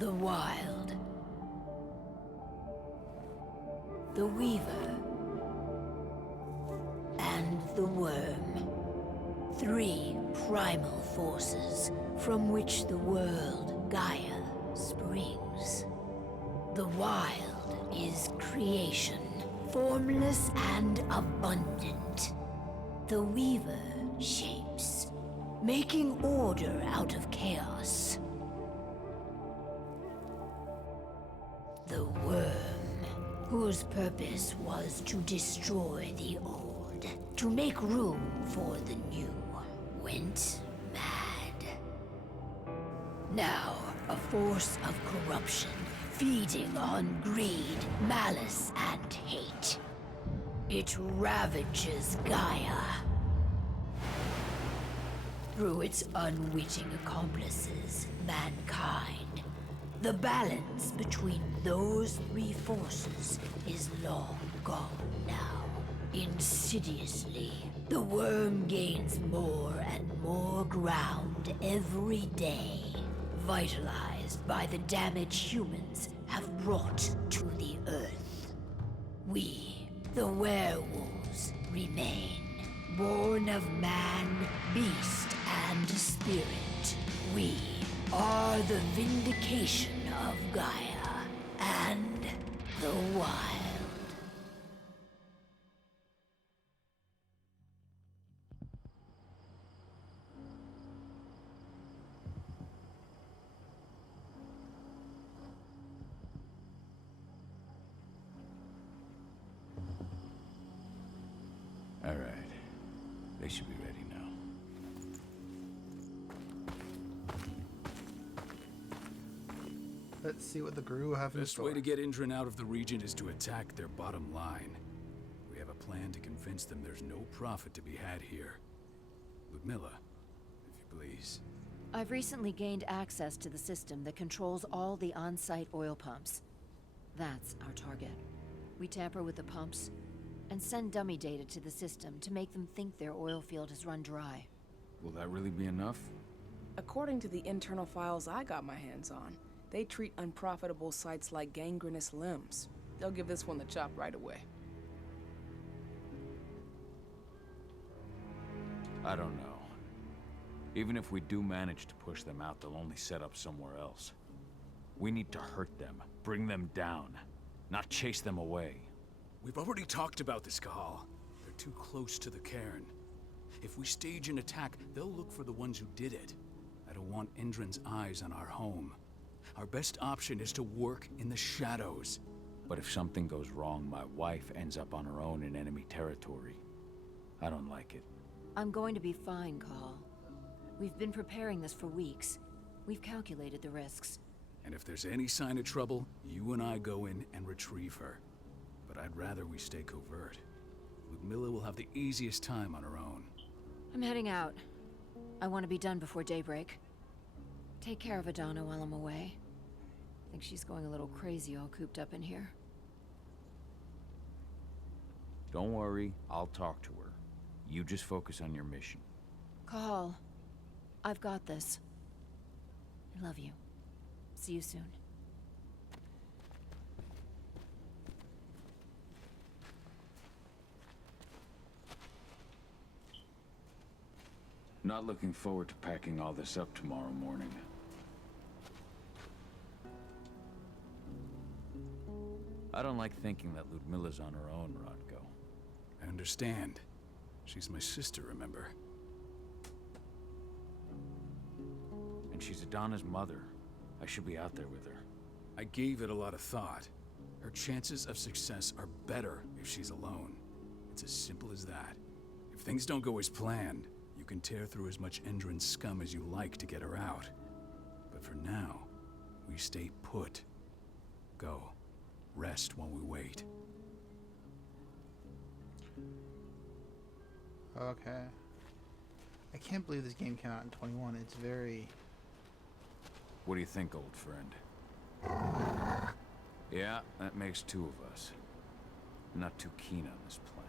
The Wild. The Weaver. And the Worm. 3 primal forces from which the world, Gaia, springs. The Wild is creation, formless and abundant. The Weaver shapes, making order out of chaos. The Worm, whose purpose was to destroy the old, to make room for the new, went mad. Now, a force of corruption, feeding on greed, malice, and hate. It ravages Gaia. Through its unwitting accomplices, mankind, the balance between those 3 forces is long gone now. Insidiously, the Worm gains more and more ground every day, vitalized by the damage humans have brought to the Earth. We, the werewolves, remain, born of man, beast, and spirit. We are the vindication of Gaia and the Wild. All right. They should be ready now. Let's see what the Guru have in Best store. way to get Indran out of the region is to attack their bottom line. We have a plan to convince them there's no profit to be had here. Ludmilla, if you please. I've recently gained access to the system that controls all the on-site oil pumps. That's our target. We tamper with the pumps and send dummy data to the system to make them think their oil field has run dry. Will that really be enough? According to the internal files I got my hands on, they treat unprofitable sites like gangrenous limbs. They'll give this one the chop right away. I don't know. Even if we do manage to push them out, they'll only set up somewhere else. We need to hurt them, bring them down, not chase them away. We've already talked about this, Kahal. They're too close to the cairn. If we stage an attack, they'll look for the ones who did it. I don't want Indran's eyes on our home. Our best option is to work in the shadows. But if something goes wrong, my wife ends up on her own in enemy territory. I don't like it. I'm going to be fine, Call. We've been preparing this for weeks. We've calculated the risks. And if there's any sign of trouble, you and I go in and retrieve her. But I'd rather we stay covert. Ludmilla will have the easiest time on her own. I'm heading out. I want to be done before daybreak. Take care of Adana while I'm away. I think she's going a little crazy all cooped up in here. Don't worry, I'll talk to her. You just focus on your mission. Call. I've got this. I love you. See you soon. Not looking forward to packing all this up tomorrow morning. I don't like thinking that Ludmilla's on her own, Rodko. I understand. She's my sister, remember? And she's Adana's mother. I should be out there with her. I gave it a lot of thought. Her chances of success are better if she's alone. It's as simple as that. If things don't go as planned, you can tear through as much Indran scum as you like to get her out. But for now, we stay put. Go. Rest while we wait. Okay. I can't believe this game came out in 21. It's very... What do you think, old friend? Yeah, that makes 2 of us. I'm not too keen on this plan.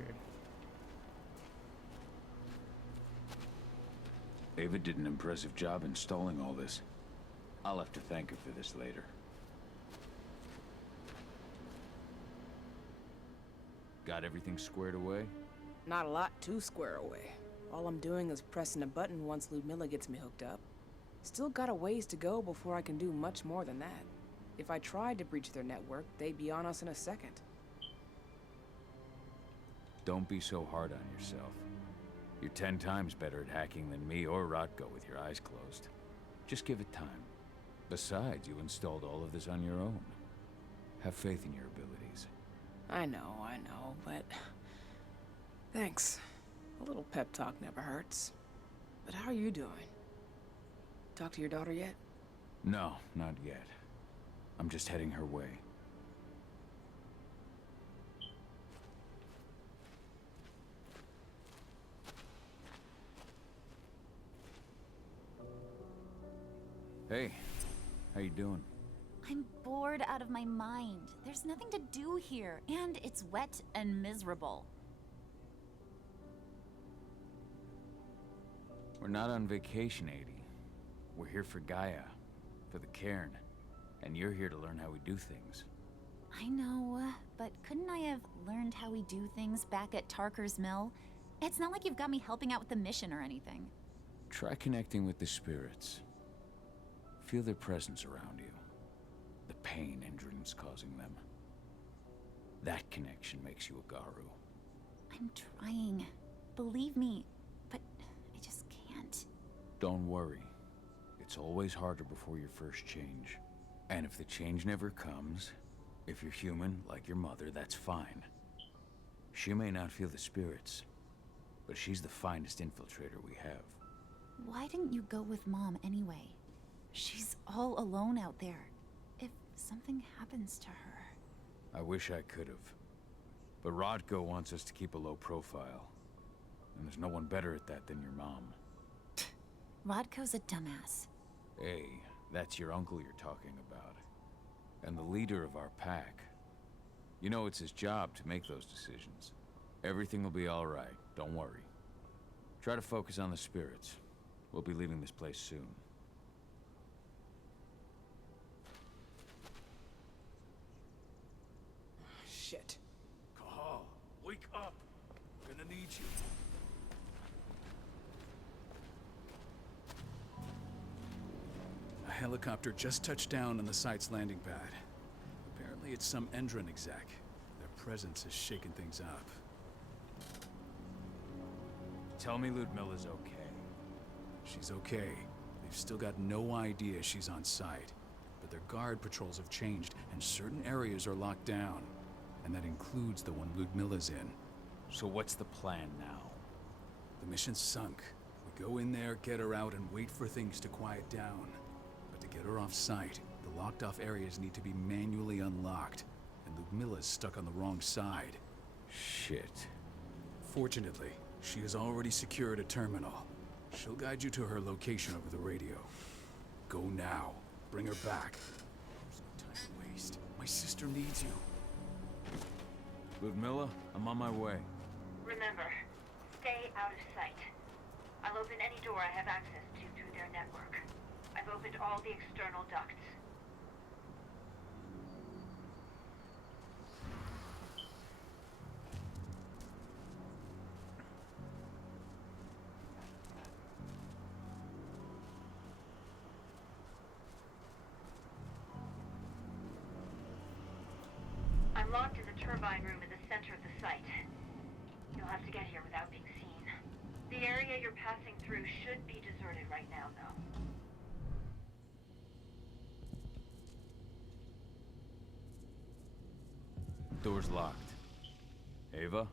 weird. Ava did an impressive job installing all this. I'll have to thank her for this later. Got everything squared away? Not a lot to square away. All I'm doing is pressing a button once Ludmilla gets me hooked up. Still got a ways to go before I can do much more than that. If I tried to breach their network, they'd be on us in a second. Don't be so hard on yourself. You're 10 times better at hacking than me or Rotko with your eyes closed. Just give it time. Besides, you installed all of this on your own. Have faith in your abilities. I know, but... Thanks. A little pep talk never hurts. But how are you doing? Talk to your daughter yet? No, not yet. I'm just heading her way. Hey, how you doing? I'm bored out of my mind. There's nothing to do here, and it's wet and miserable. We're not on vacation, Adie. We're here for Gaia, for the cairn, and you're here to learn how we do things. I know, but couldn't I have learned how we do things back at Tarker's Mill? It's not like you've got me helping out with the mission or anything. Try connecting with the spirits. Feel their presence around you. The pain and dreams causing them. That connection makes you a Garu. I'm trying. Believe me, but I just can't. Don't worry. It's always harder before your first change. And if the change never comes, if you're human, like your mother, that's fine. She may not feel the spirits, but she's the finest infiltrator we have. Why didn't you go with Mom anyway? She's all alone out there. If something happens to her... I wish I could have. But Rodko wants us to keep a low profile. And there's no one better at that than your mom. Rodko's a dumbass. Hey, that's your uncle you're talking about. And the leader of our pack. You know it's his job to make those decisions. Everything will be all right, don't worry. Try to focus on the spirits. We'll be leaving this place soon. Shit. Cahal, wake up! I'm gonna need you. A helicopter just touched down on the site's landing pad. Apparently it's some Endron exec. Their presence has shaken things up. Tell me Ludmilla's okay. She's okay. They've still got no idea she's on site. But their guard patrols have changed, and certain areas are locked down. And that includes the one Ludmilla's in. So what's the plan now? The mission's sunk. We go in there, get her out, and wait for things to quiet down. But to get her off site, the locked-off areas need to be manually unlocked. And Ludmilla's stuck on the wrong side. Shit. Fortunately, she has already secured a terminal. She'll guide you to her location over the radio. Go now. Bring her back. There's no time to waste. My sister needs you. Ludmilla, I'm on my way. Remember, stay out of sight. I'll open any door I have access to through their network. I've opened all the external ducts. I'm locked in the turbine room in the center of the site. You'll have to get here without being seen. The area you're passing through should be deserted right now, though. Door's locked. Ava?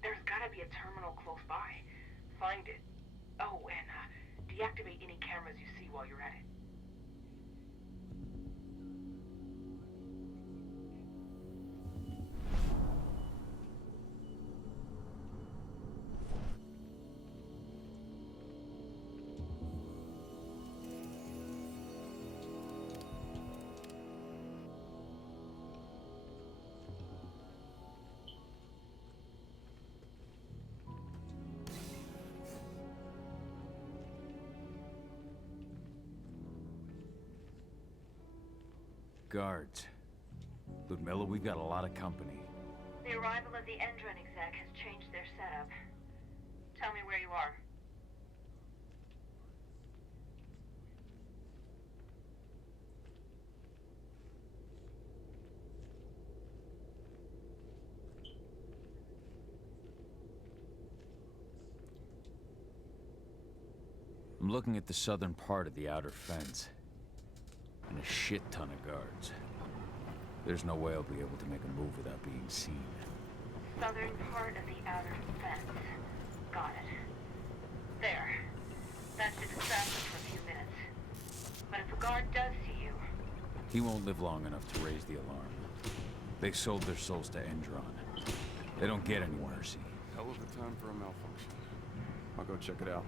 There's gotta be a terminal close by. Find it. Oh, and deactivate any cameras you see while you're at it. guards. Ludmilla, we've got a lot of company. The arrival of the Endron exec has changed their setup. Tell me where you are. I'm looking at the southern part of the outer fence. And a shit ton of guards. There's no way I'll be able to make a move without being seen. Southern part of the outer fence. Got it. There. That should distract us for a few minutes. But if a guard does see you... He won't live long enough to raise the alarm. They sold their souls to Endron. They don't get any mercy. Hell of a time for a malfunction. I'll go check it out.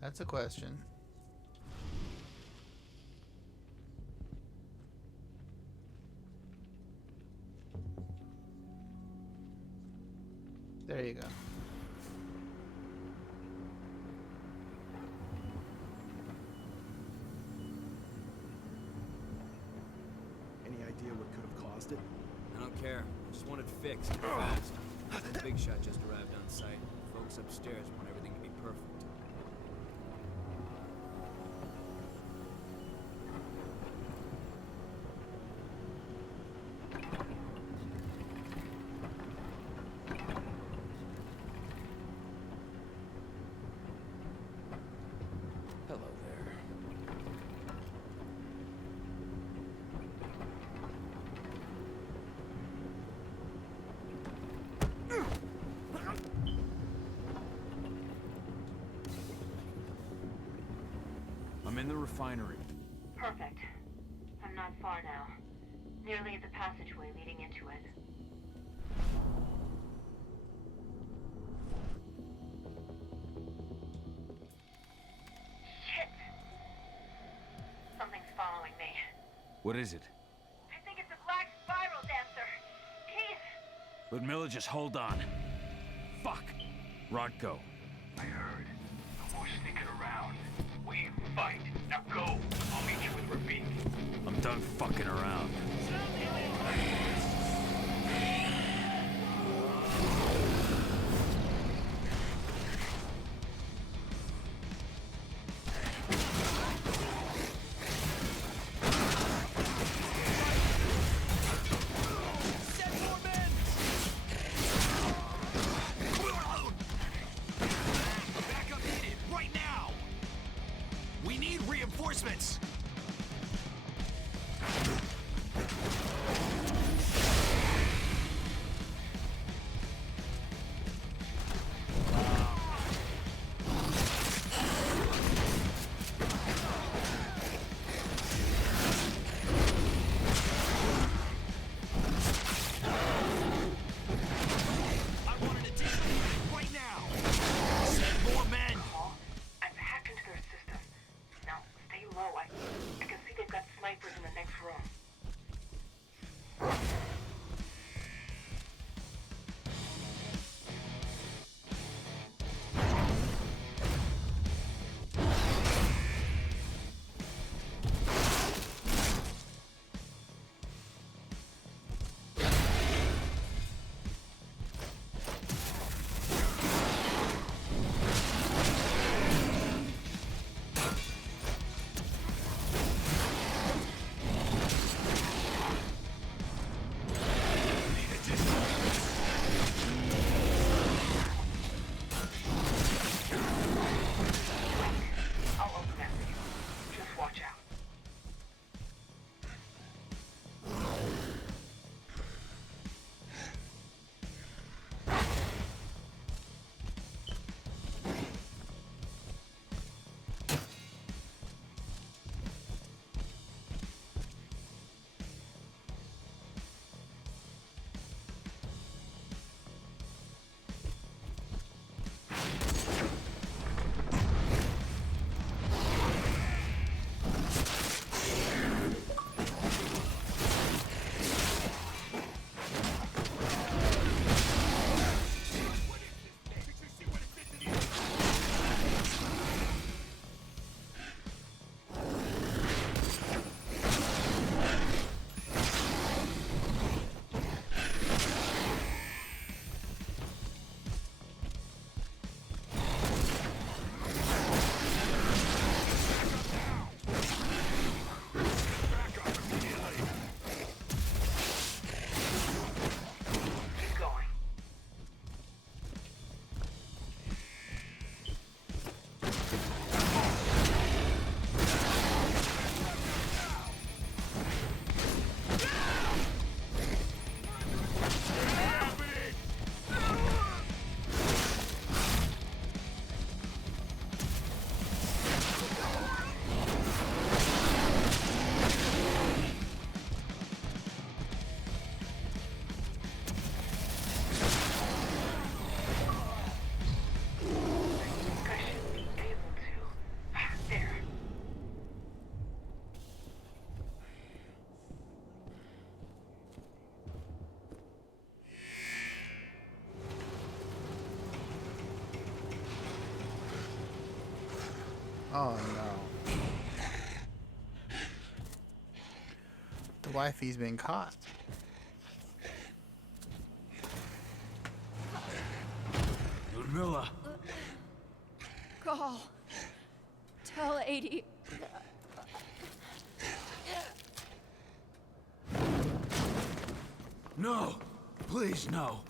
That's a question. There you go. Any idea what could have caused it? I don't care. I just want it fixed fast. Then Big Shot just arrived on site. Folks upstairs want everything to be perfect. Hello there. I'm in the refinery. Perfect. I'm not far now. Nearly at the passageway leading into it. Shit! Something's following me. What is it? I think it's a black spiral dancer. Keith! Ludmilla, just hold on. Fuck! Rodko. I heard. No more sneaking around. We fight. Now go. I'll meet you with Rabin. I'm done fucking around. Backup needed, right now! We need reinforcements! wifey's been caught. Ludmilla! Call. Tell 80. No! Please, no!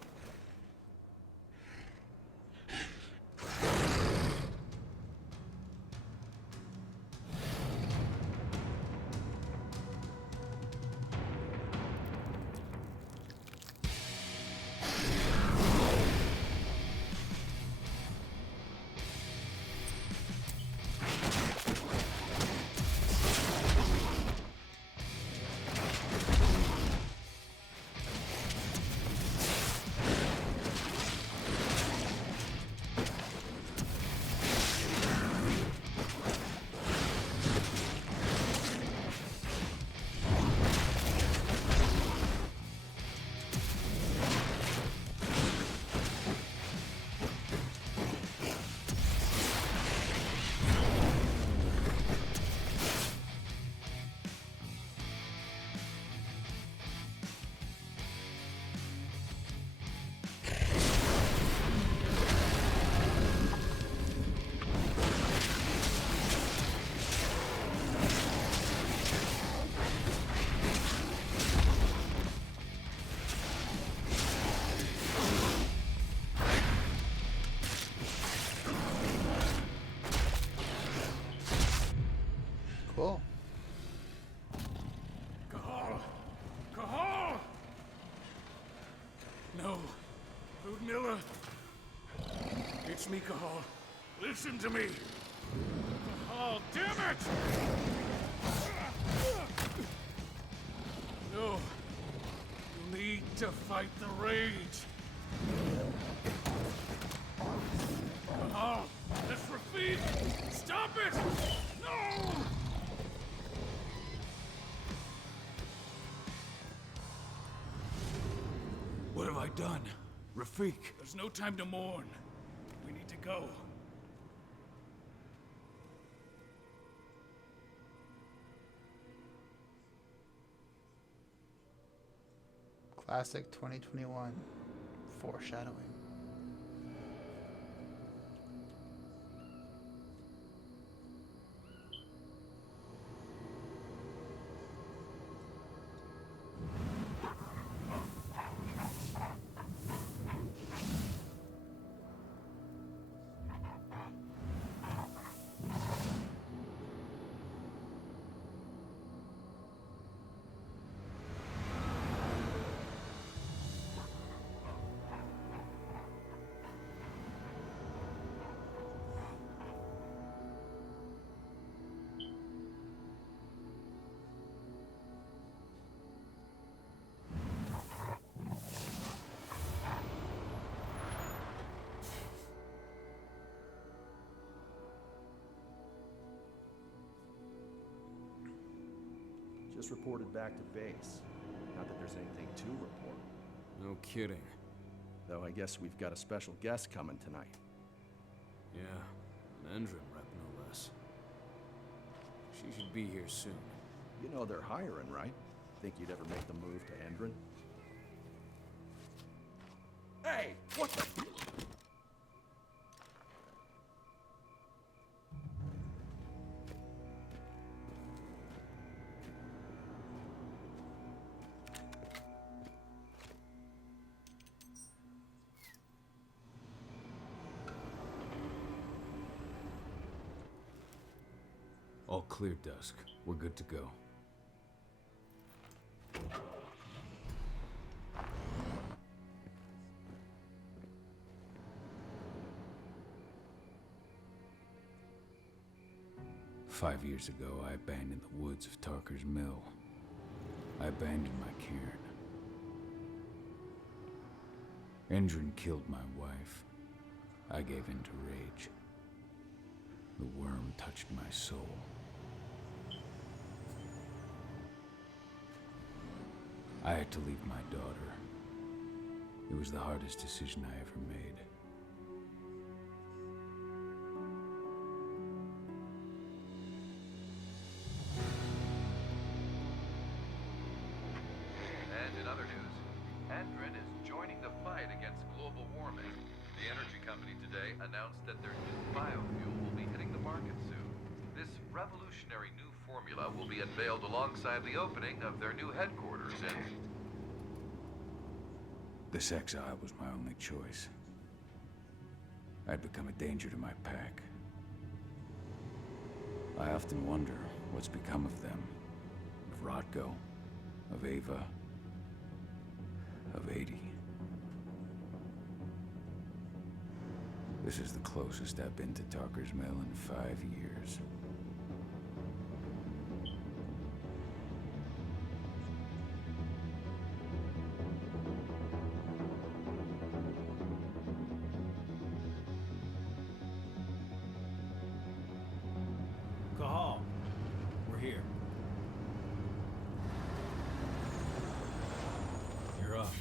Cool. Cahal! Cahal! No. Ludmilla! It's me, Cahal. Listen to me! Cahal, damn it! No. You need to fight the rage. Cahal! That's Rafik! Stop it! No! What have I done? Rafik. There's no time to mourn. We need to go. Classic 2021. Foreshadowing. Just reported back to base. Not that there's anything to report. No kidding. Though I guess we've got a special guest coming tonight. Yeah, an Endron rep, no less. She should be here soon. You know they're hiring, right? Think you'd ever make the move to Endron? Hey! What the... All clear, Dusk. We're good to go. "5 years ago, I abandoned the woods of Tarker's Mill. I abandoned my cairn. Endron killed my wife. I gave in to rage. The worm touched my soul. I had to leave my daughter. It was the hardest decision I ever made. fight against global warming. The energy company today announced that their new biofuel will be hitting the market soon. This revolutionary new formula will be unveiled alongside the opening of their new headquarters in... This exile was my only choice. I'd become a danger to my pack. I often wonder what's become of them. Of Rodko, of Ava, of 80. This is the closest I've been to Talker's Mill in 5 years. Cahal, we're here. You're up.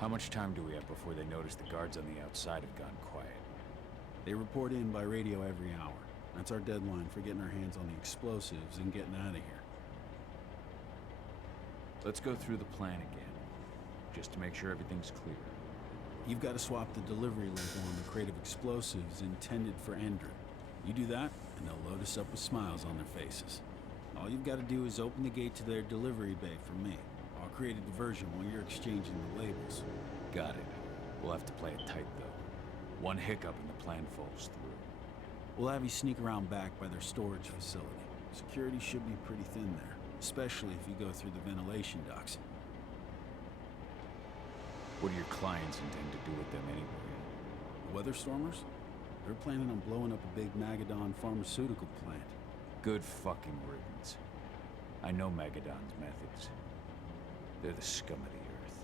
How much time do we have before they notice the guards on the outside have gone quiet? They report in by radio every hour. That's our deadline for getting our hands on the explosives and getting out of here. Let's go through the plan again, just to make sure everything's clear. You've got to swap the delivery label on the crate of explosives intended for Endrin. You do that, and they'll load us up with smiles on their faces. All you've got to do is open the gate to their delivery bay for me. I'll create a diversion while you're exchanging the labels. Got it. We'll have to play it tight, though. One hiccup and the plan falls through. We'll have you sneak around back by their storage facility. Security should be pretty thin there, especially if you go through the ventilation ducts. What do your clients intend to do with them anyway? The Weatherstormers? They're planning on blowing up a big Magadon pharmaceutical plant. Good fucking riddance. I know Magadon's methods. They're the scum of the earth.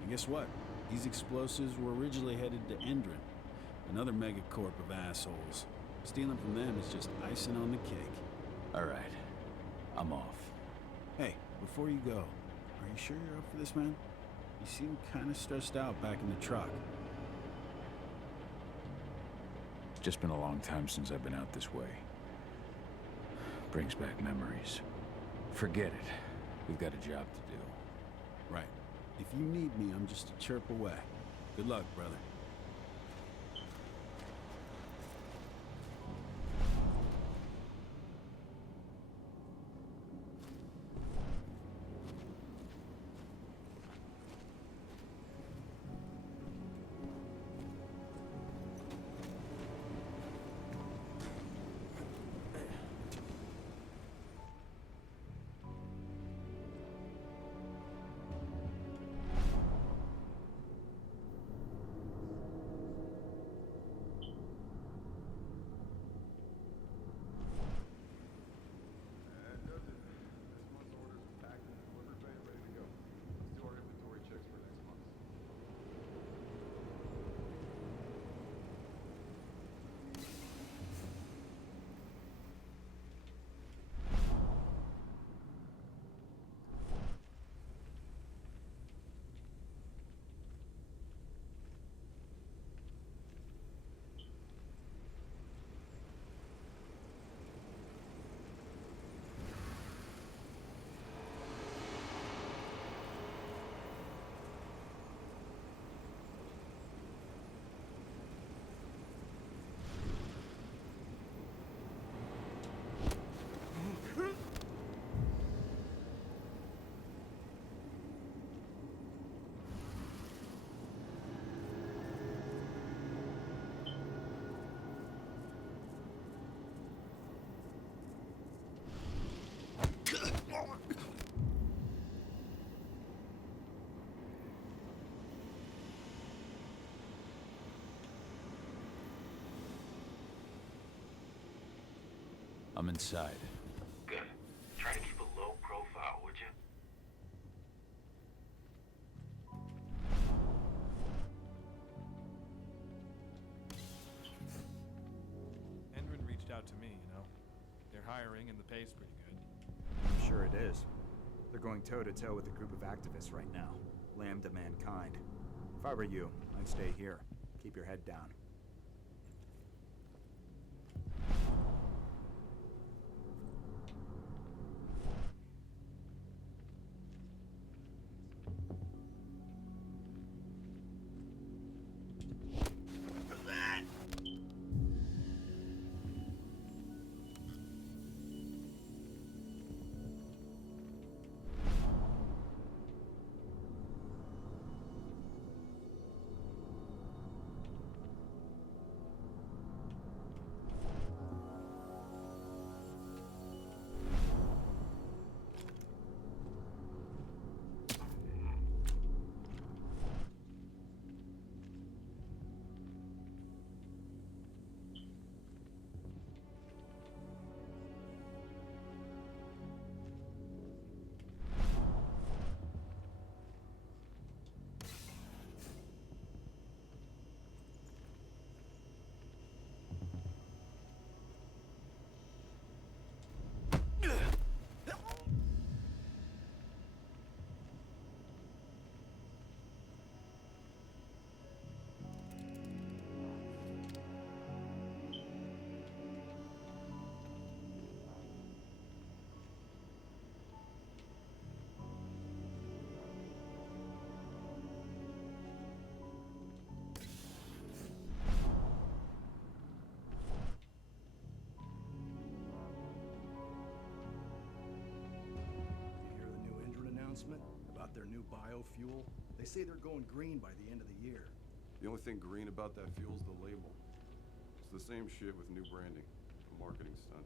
And guess what? These explosives were originally headed to Endrin, another megacorp of assholes. Stealing from them is just icing on the cake. All right. I'm off. Hey, before you go, are you sure you're up for this, man? You seem kind of stressed out back in the truck. It's just been a long time since I've been out this way. Brings back memories. Forget it. We've got a job to do. Right. If you need me, I'm just a chirp away. Good luck, brother. I'm inside. Good. Try to keep a low profile, would you? Endrin reached out to me, you know. They're hiring and the pay's pretty good. I'm sure it is. They're going toe-to-toe with a group of activists right now. Lambda mankind. If I were you, I'd stay here. Keep your head down. new biofuel? They say they're going green by the end of the year. The only thing green about that fuel's the label. It's the same shit with new branding. A marketing stunt.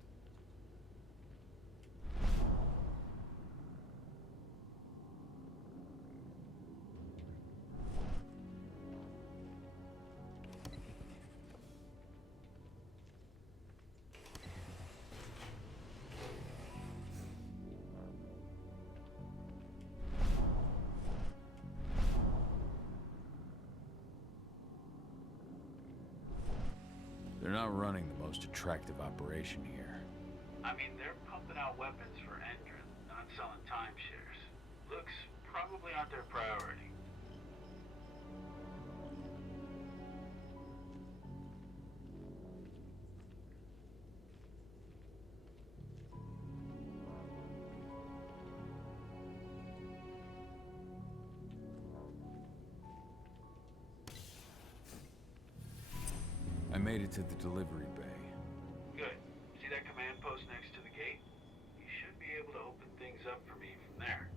They're not running the most attractive operation here. I mean, they're pumping out weapons for Endron, not selling timeshares. Looks probably aren't their priority. I made it to the delivery bay. Good. See that command post next to the gate? You should be able to open things up for me from there.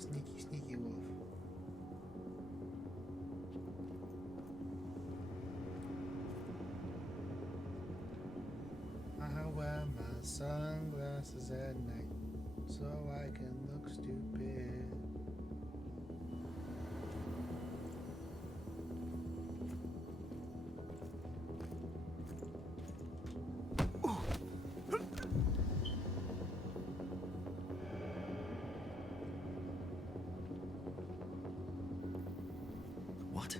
Sneaky, sneaky wolf. I wear my sunglasses at night so I can look stupid. What?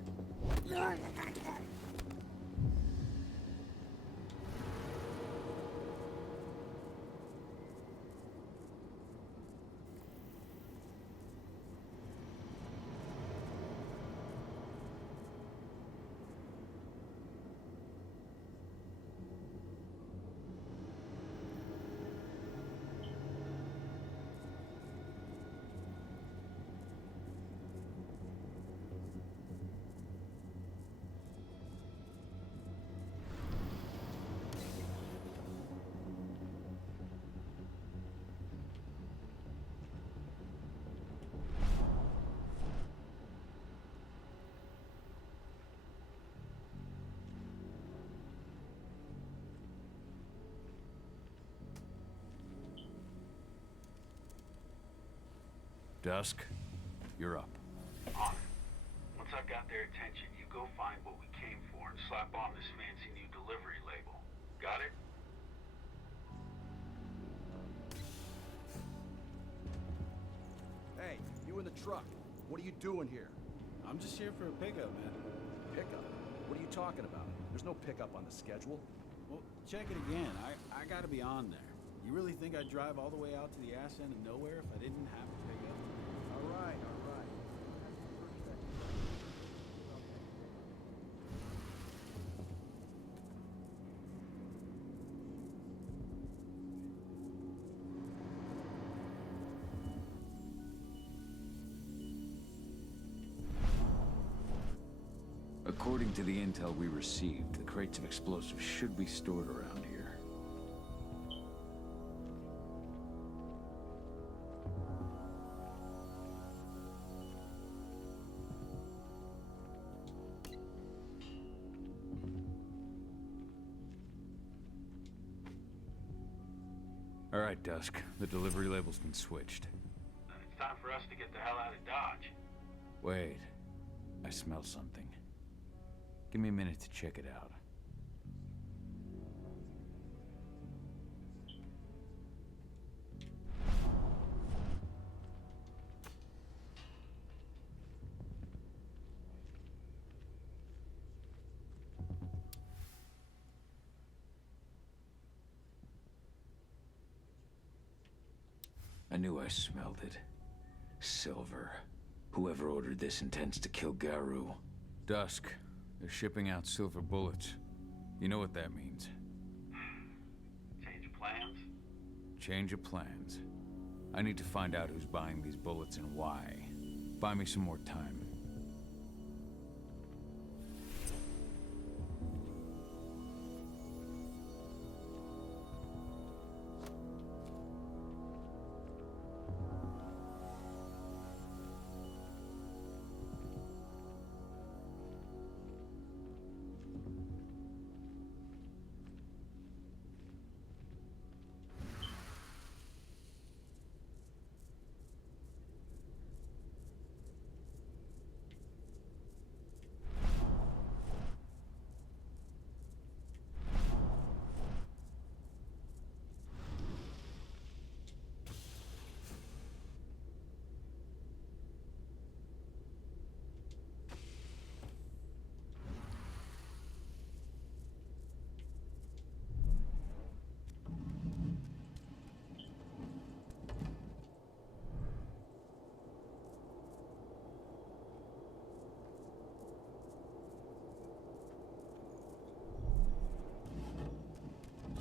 Dusk, you're up. On it. Once I've got their attention, you go find what we came for and slap on this fancy new delivery label. Got it? Hey, you in the truck. What are you doing here? I'm just here for a pickup, man. Pickup? What are you talking about? There's no pickup on the schedule. Well, check it again. I gotta be on there. You really think I'd drive all the way out to the ass end of nowhere if I didn't have to pick up? All right, all right. According to the intel we received, the crates of explosives should be stored around here. All right, Dusk. The delivery label's been switched. Then it's time for us to get the hell out of Dodge. Wait. I smell something. Give me a minute to check it out. I knew I smelled it. Silver. Whoever ordered this intends to kill Garou. Dusk. They're shipping out silver bullets. You know what that means. Change of plans? Change of plans. I need to find out who's buying these bullets and why. Buy me some more time.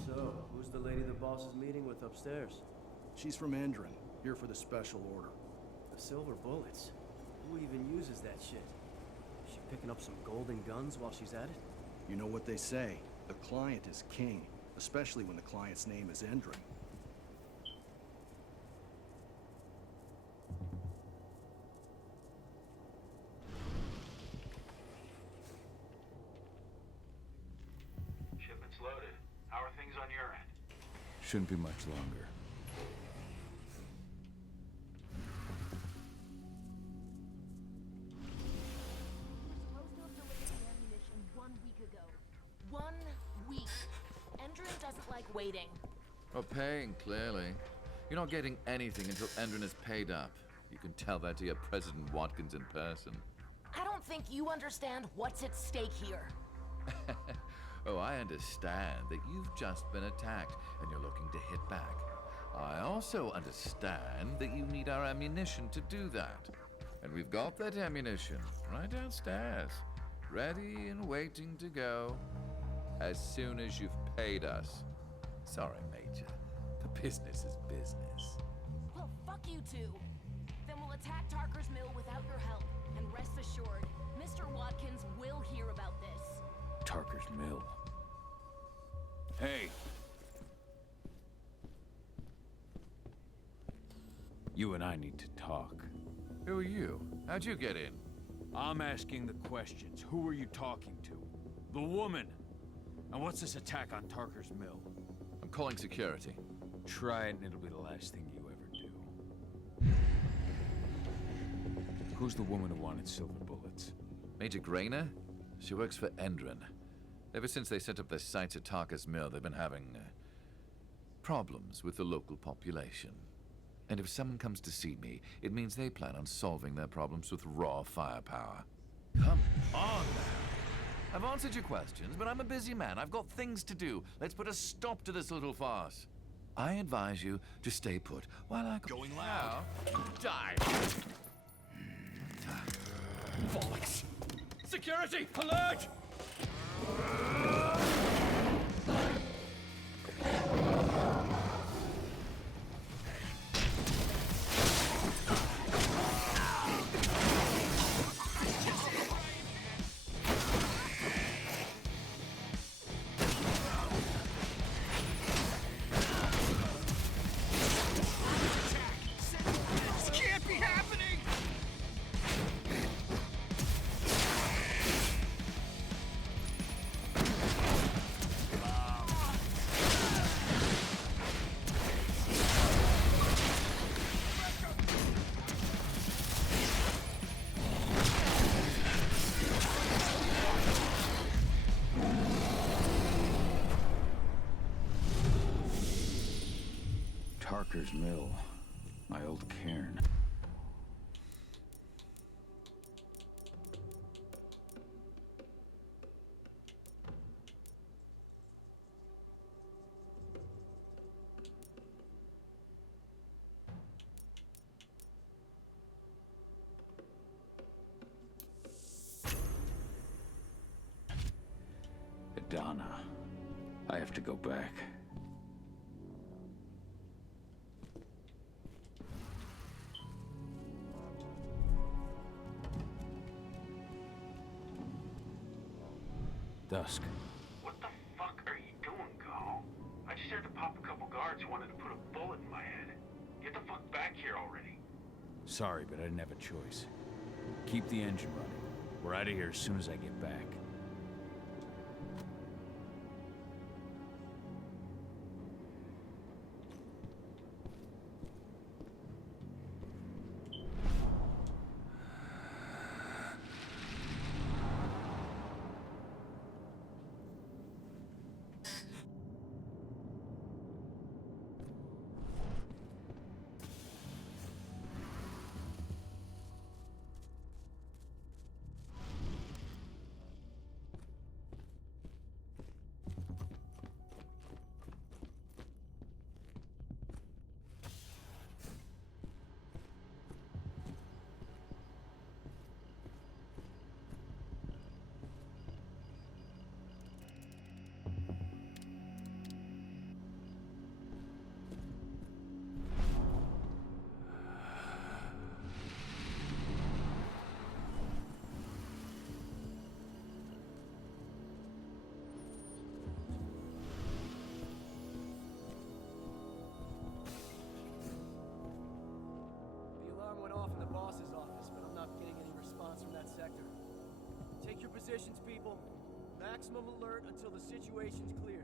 So, who's the lady the boss is meeting with upstairs? She's from Endron, here for the special order. The silver bullets? Who even uses that shit? Is she picking up some golden guns while she's at it? You know what they say, the client is king, especially when the client's name is Endron. Shipment's loaded. How are things on your end? Shouldn't be much longer. Supposed to have delivered the ammunition 1 week ago. 1 week. Endron doesn't like waiting. Well, paying, clearly. You're not getting anything until Endron is paid up. You can tell that to your President Watkins in person. I don't think you understand what's at stake here. Oh, I understand that you've just been attacked and you're looking to hit back. I also understand that you need our ammunition to do that. And we've got that ammunition right downstairs, ready and waiting to go as soon as you've paid us. Sorry, Major. The business is business. Well, fuck you two. Then we'll attack Tarker's Mill without your help. And rest assured, Mr. Watkins will hear about this. Tarker's Mill. Hey! You and I need to talk. Who are you? How'd you get in? I'm asking the questions. Who are you talking to? The woman! And what's this attack on Tarker's Mill? I'm calling security. Try it and it'll be the last thing you ever do. Who's the woman who wanted silver bullets? Major Grainer? She works for Endron. Ever since they set up their sites at Tarker's Mill, they've been having problems with the local population. And if someone comes to see me, it means they plan on solving their problems with raw firepower. Come on now. I've answered your questions, but I'm a busy man. I've got things to do. Let's put a stop to this little farce. I advise you to stay put while I go. Going loud. Now, die. Bollocks! Security! Alert! Tarker's Mill, my old cairn. Donna, I have to go back. Dusk. What the fuck are you doing, Go? I just had to pop a couple guards who wanted to put a bullet in my head. Get the fuck back here already. Sorry, but I didn't have a choice. Keep the engine running. We're out of here as soon as I get back. Take your positions, people. Maximum alert until the situation's clear.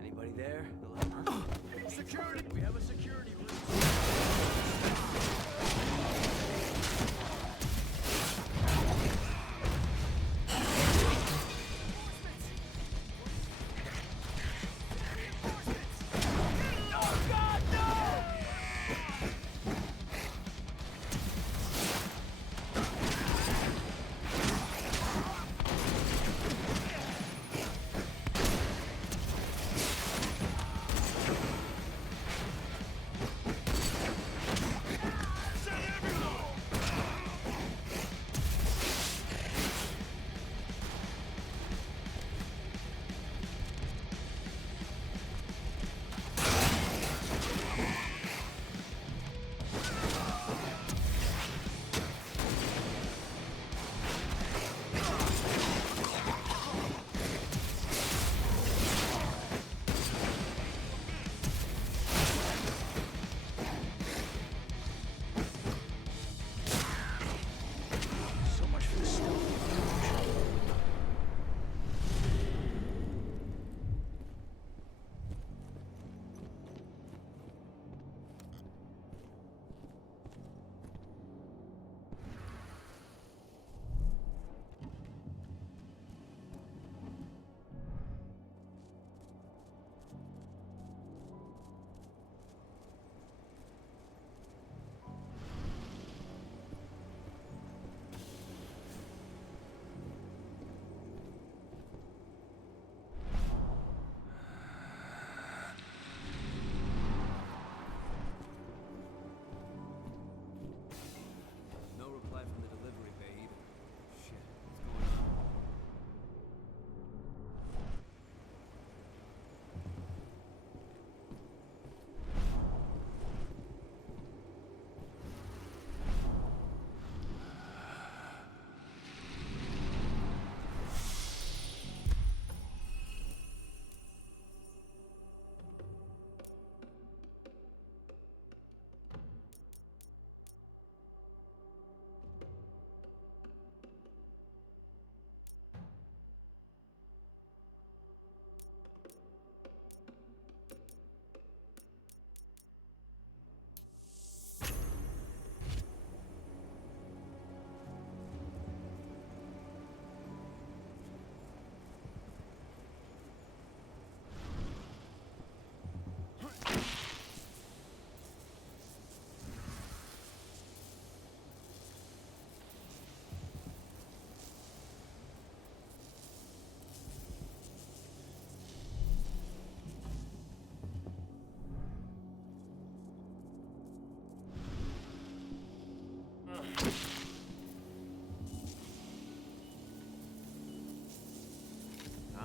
Anybody there? Security! We have a security breach.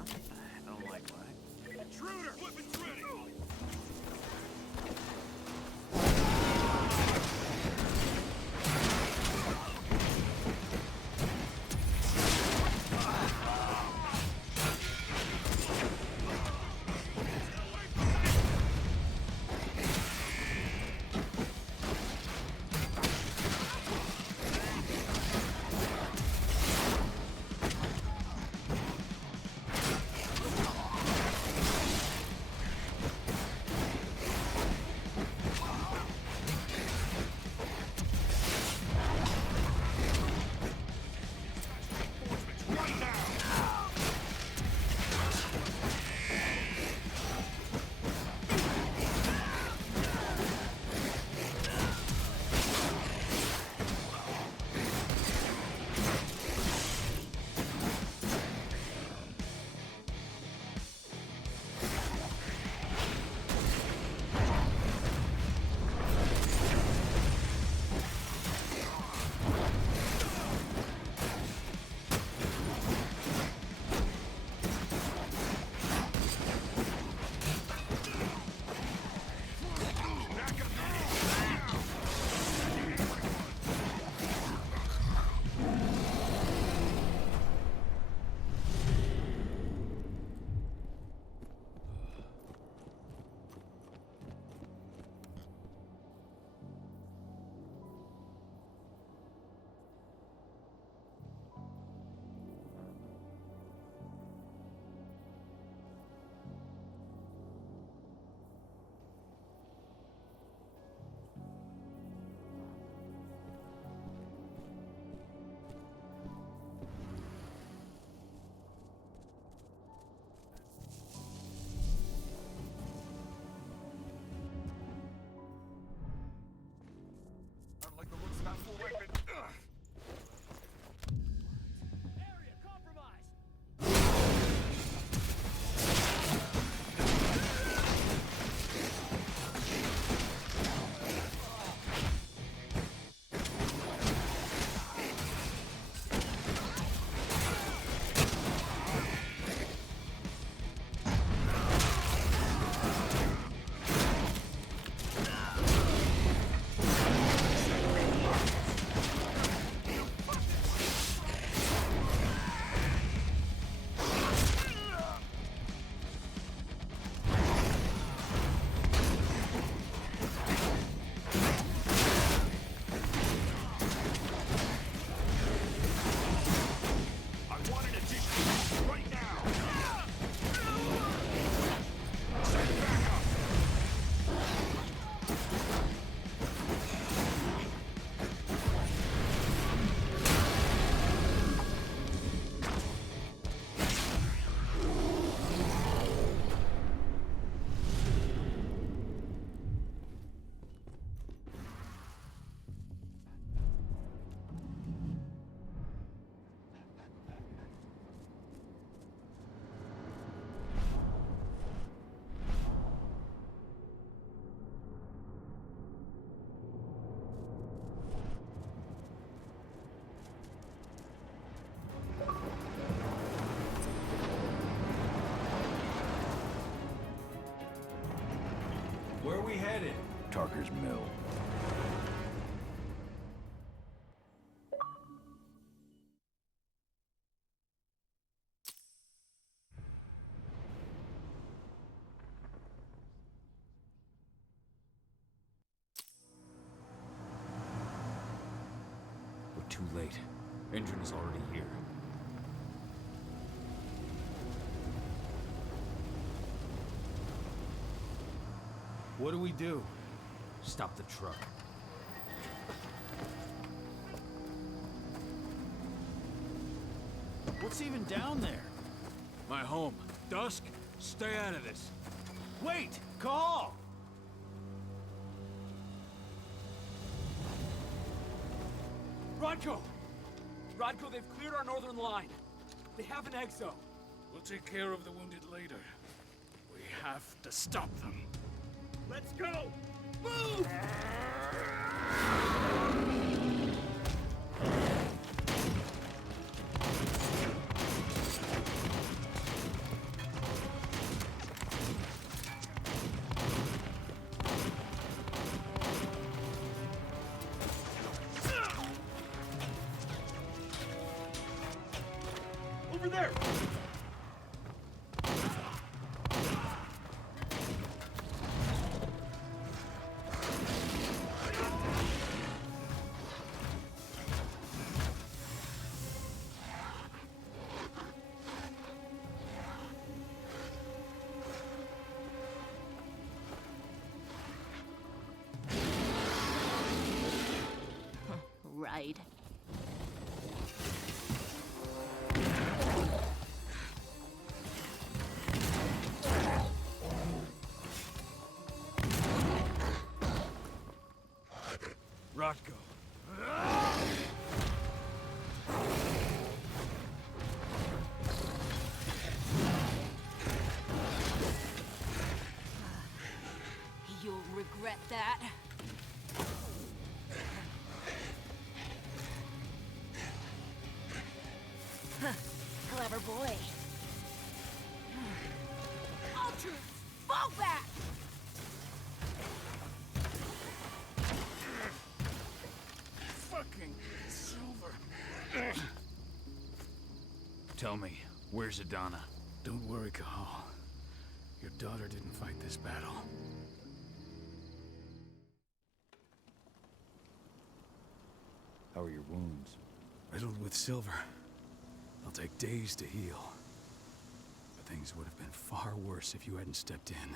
I don't like what? Intruder! Weapons ready! Where are we headed? Tarker's Mill. We're too late. Endron is already here. What do we do? Stop the truck. What's even down there? My home. Dusk, stay out of this. Wait! Call! Rodko! Rodko, they've cleared our northern line. They have an exo. We'll take care of the wounded later. We have to stop them. Let's go! Move! hide. Rotko. You'll regret that. Clever boy. Ultra, fall back! Fucking Silver. Tell me, where's Adana? Don't worry, Cahal. Your daughter didn't fight this battle. How are your wounds? Riddled with silver. They'll take days to heal. But things would have been far worse if you hadn't stepped in.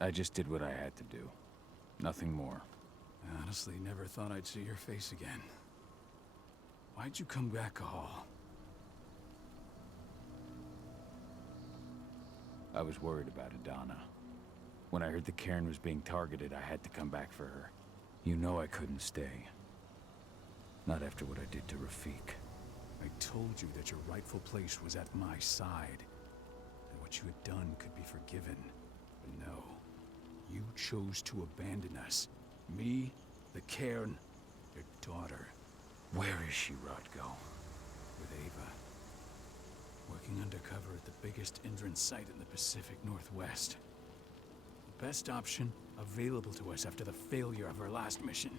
I just did what I had to do. Nothing more. I honestly never thought I'd see your face again. Why'd you come back, Cahal? I was worried about Adana. When I heard the cairn was being targeted, I had to come back for her. You know I couldn't stay. Not after what I did to Rafik. I told you that your rightful place was at my side. And what you had done could be forgiven. But no. You chose to abandon us. Me, the cairn, your daughter. Where is she, Rotko? With Ava. Working undercover at the biggest Indran site in the Pacific Northwest. The best option available to us after the failure of our last mission.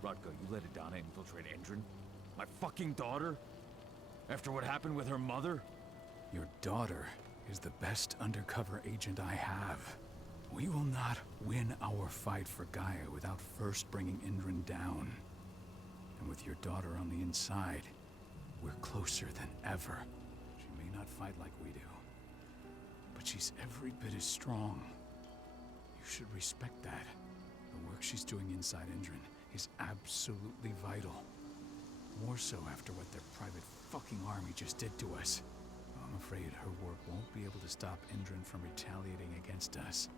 Rotko, you let Adana infiltrate Endron? My fucking daughter? After what happened with her mother? Your daughter is the best undercover agent I have. We will not win our fight for Gaia without first bringing Indran down. And with your daughter on the inside, we're closer than ever. She may not fight like we do, but she's every bit as strong. You should respect that. The work she's doing inside Indran is absolutely vital. More so after what their private fucking army just did to us. I'm afraid her work won't be able to stop Indran from retaliating against us.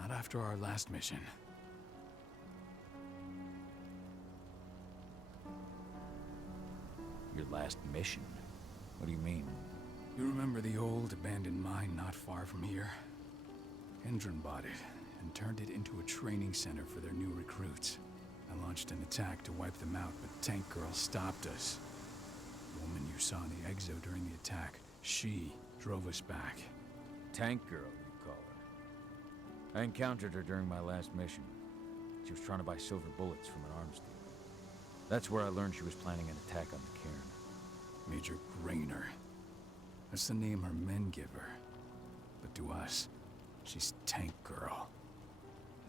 Not after our last mission. Your last mission? What do you mean? You remember the old abandoned mine not far from here? Indran bought it and turned it into a training center for their new recruits. I launched an attack to wipe them out, but Tank Girl stopped us. The woman you saw in the exo during the attack, she drove us back. Tank Girl, you call her. I encountered her during my last mission. She was trying to buy silver bullets from an arms dealer. That's where I learned she was planning an attack on the cairn. Major Grainer. That's the name her men give her. But to us, she's Tank Girl.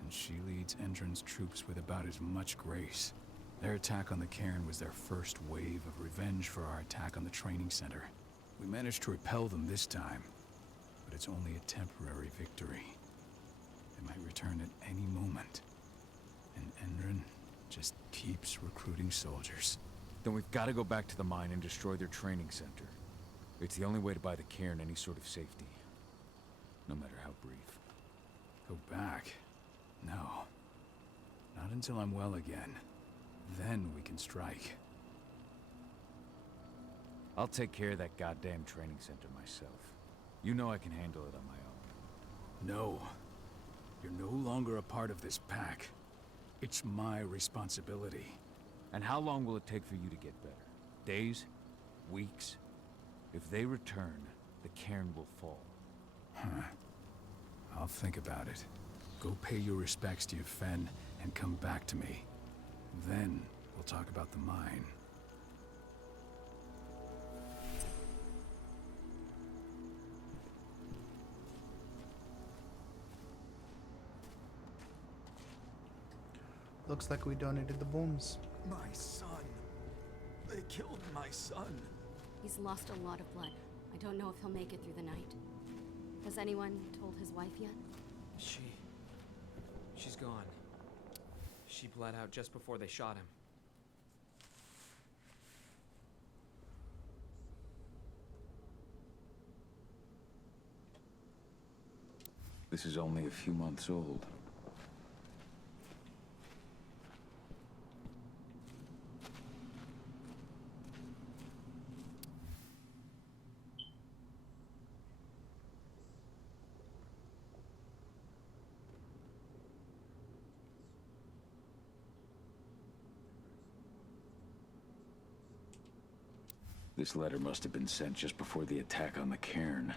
And she leads Endron's troops with about as much grace. Their attack on the cairn was their first wave of revenge for our attack on the training center. We managed to repel them this time, but it's only a temporary victory. They might return at any moment. And Endron just keeps recruiting soldiers. Then we've got to go back to the mine and destroy their training center. It's the only way to buy the cairn any sort of safety. No matter how brief. Go back? No. Not until I'm well again. Then we can strike. I'll take care of that goddamn training center myself. You know I can handle it on my own. No. You're no longer a part of this pack. It's my responsibility. And how long will it take for you to get better? Days? Weeks? If they return, the cairn will fall. Huh. I'll think about it. Go pay your respects to your Fen and come back to me. Then we'll talk about the mine. Looks like we donated the booms. My son. They killed my son. He's lost a lot of blood. I don't know if he'll make it through the night. Has anyone told his wife yet? She's gone. She bled out just before they shot him. This is only a few months old. This letter must have been sent just before the attack on the cairn.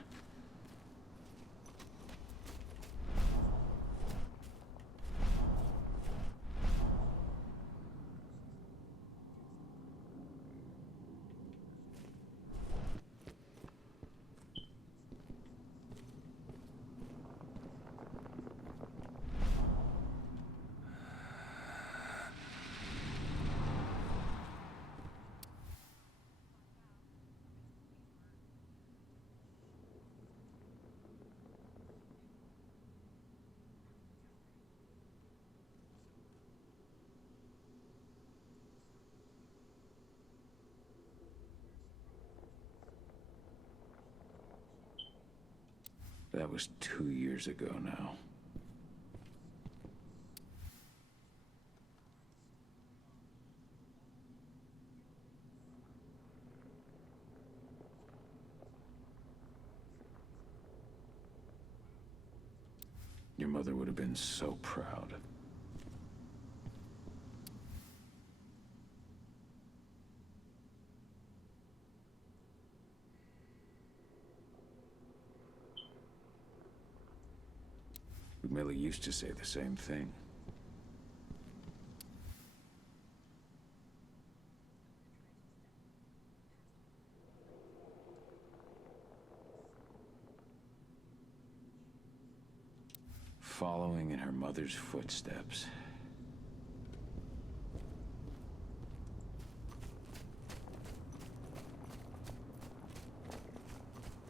That was 2 years ago now. Your mother would have been so proud. Millie used to say the same thing. Following in her mother's footsteps.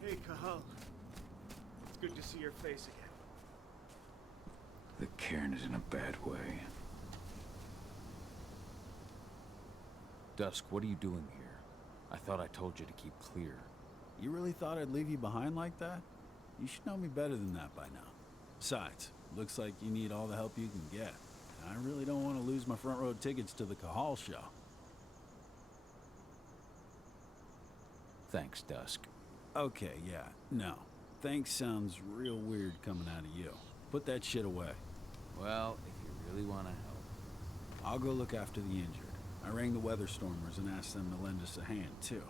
Hey, Cahal. It's good to see your face again. The cairn is in a bad way. Dusk, what are you doing here? I thought I told you to keep clear. You really thought I'd leave you behind like that? You should know me better than that by now. Besides, looks like you need all the help you can get. And I really don't want to lose my front row tickets to the Cahal show. Thanks, Dusk. Okay, yeah, no. Thanks sounds real weird coming out of you. Put that shit away. Well, if you really want to help. I'll go look after the injured. I rang the weather stormers and asked them to lend us a hand, too.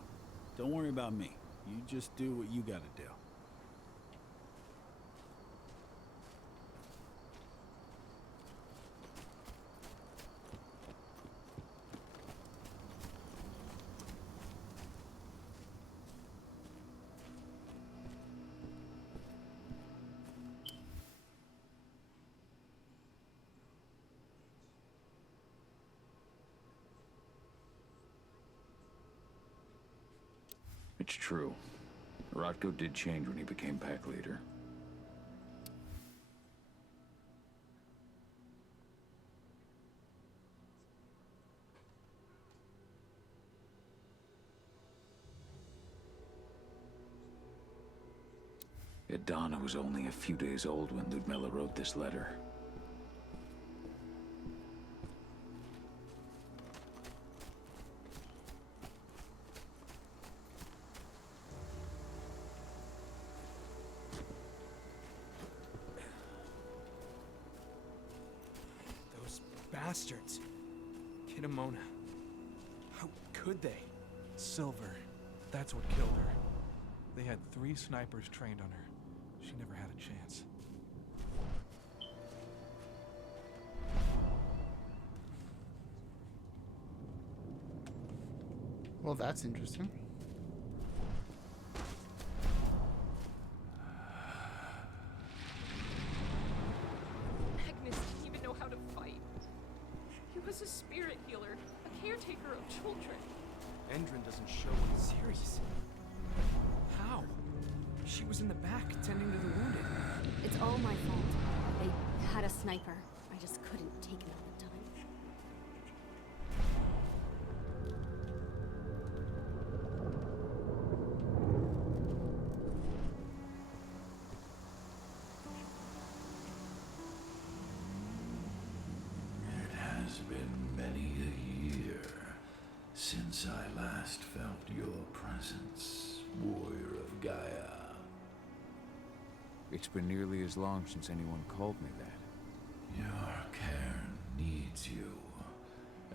Don't worry about me. You just do what you gotta do. It's true. Rotko did change when he became pack leader. Donna was only a few days old when Ludmilla wrote this letter. Those bastards. Kitamona. How could they? Silver. That's what killed her. They had 3 snipers trained on her. She never had a chance. Well, that's interesting. Magnus didn't even know how to fight. He was a spirit healer, a caretaker of children. Endrin doesn't show what he's serious. How? She was in the back, tending to the wounded. It's all my fault. They had a sniper. I I just couldn't take it all the time. It has been many a year since I last felt your presence, warrior of Gaia. It's been nearly as long since anyone called me that. Your cairn needs you,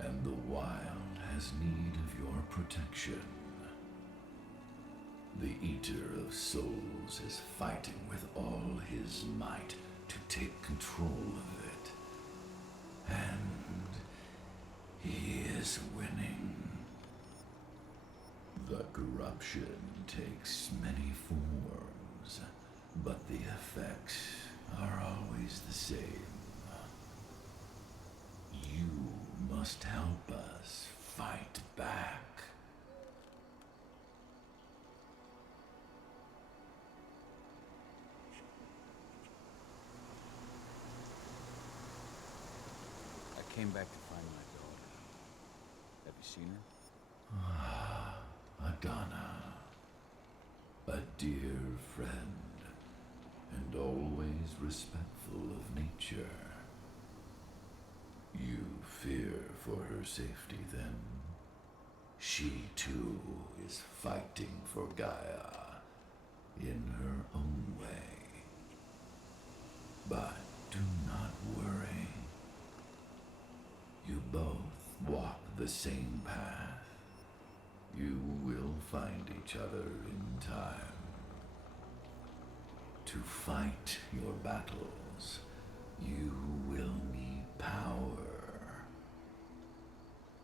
and the wild has need of your protection. The Eater of Souls is fighting with all his might to take control of it. And he is winning. The corruption takes many forms, but the effects are always the same. You must help us fight back. I came back to find my daughter. Have you seen her? Ah, Adana. A dear friend, and always respectful of nature. You fear for her safety, then? She, too, is fighting for Gaia, in her own way. But do not worry. You both walk the same path. You will find each other in time. To fight your battles, you will need power.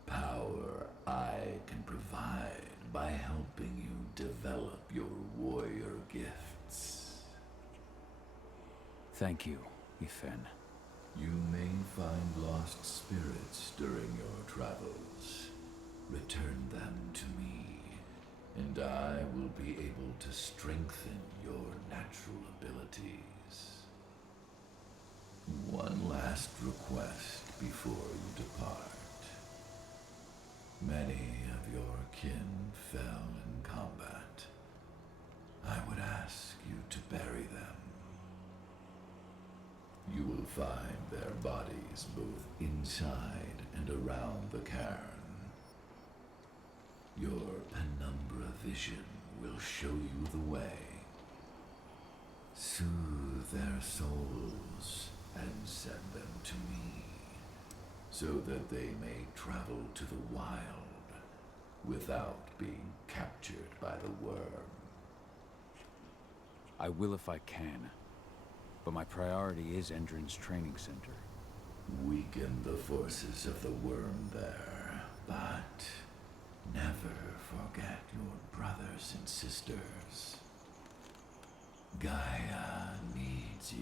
Power I can provide by helping you develop your warrior gifts. Thank you, Ifen. You may find lost spirits during your travels. Return them to me, and I will be able to strengthen your natural abilities. One last request before you depart. Many of your kin fell in combat. I would ask you to bury them. You will find their bodies both inside and around the cairn. Your penumbra vision will show you the way. Soothe their souls and send them to me, so that they may travel to the wild without being captured by the worm. I will if I can, but my priority is Endron's training center. Weaken the forces of the worm there, but never forget your brothers and sisters. Gaia needs you.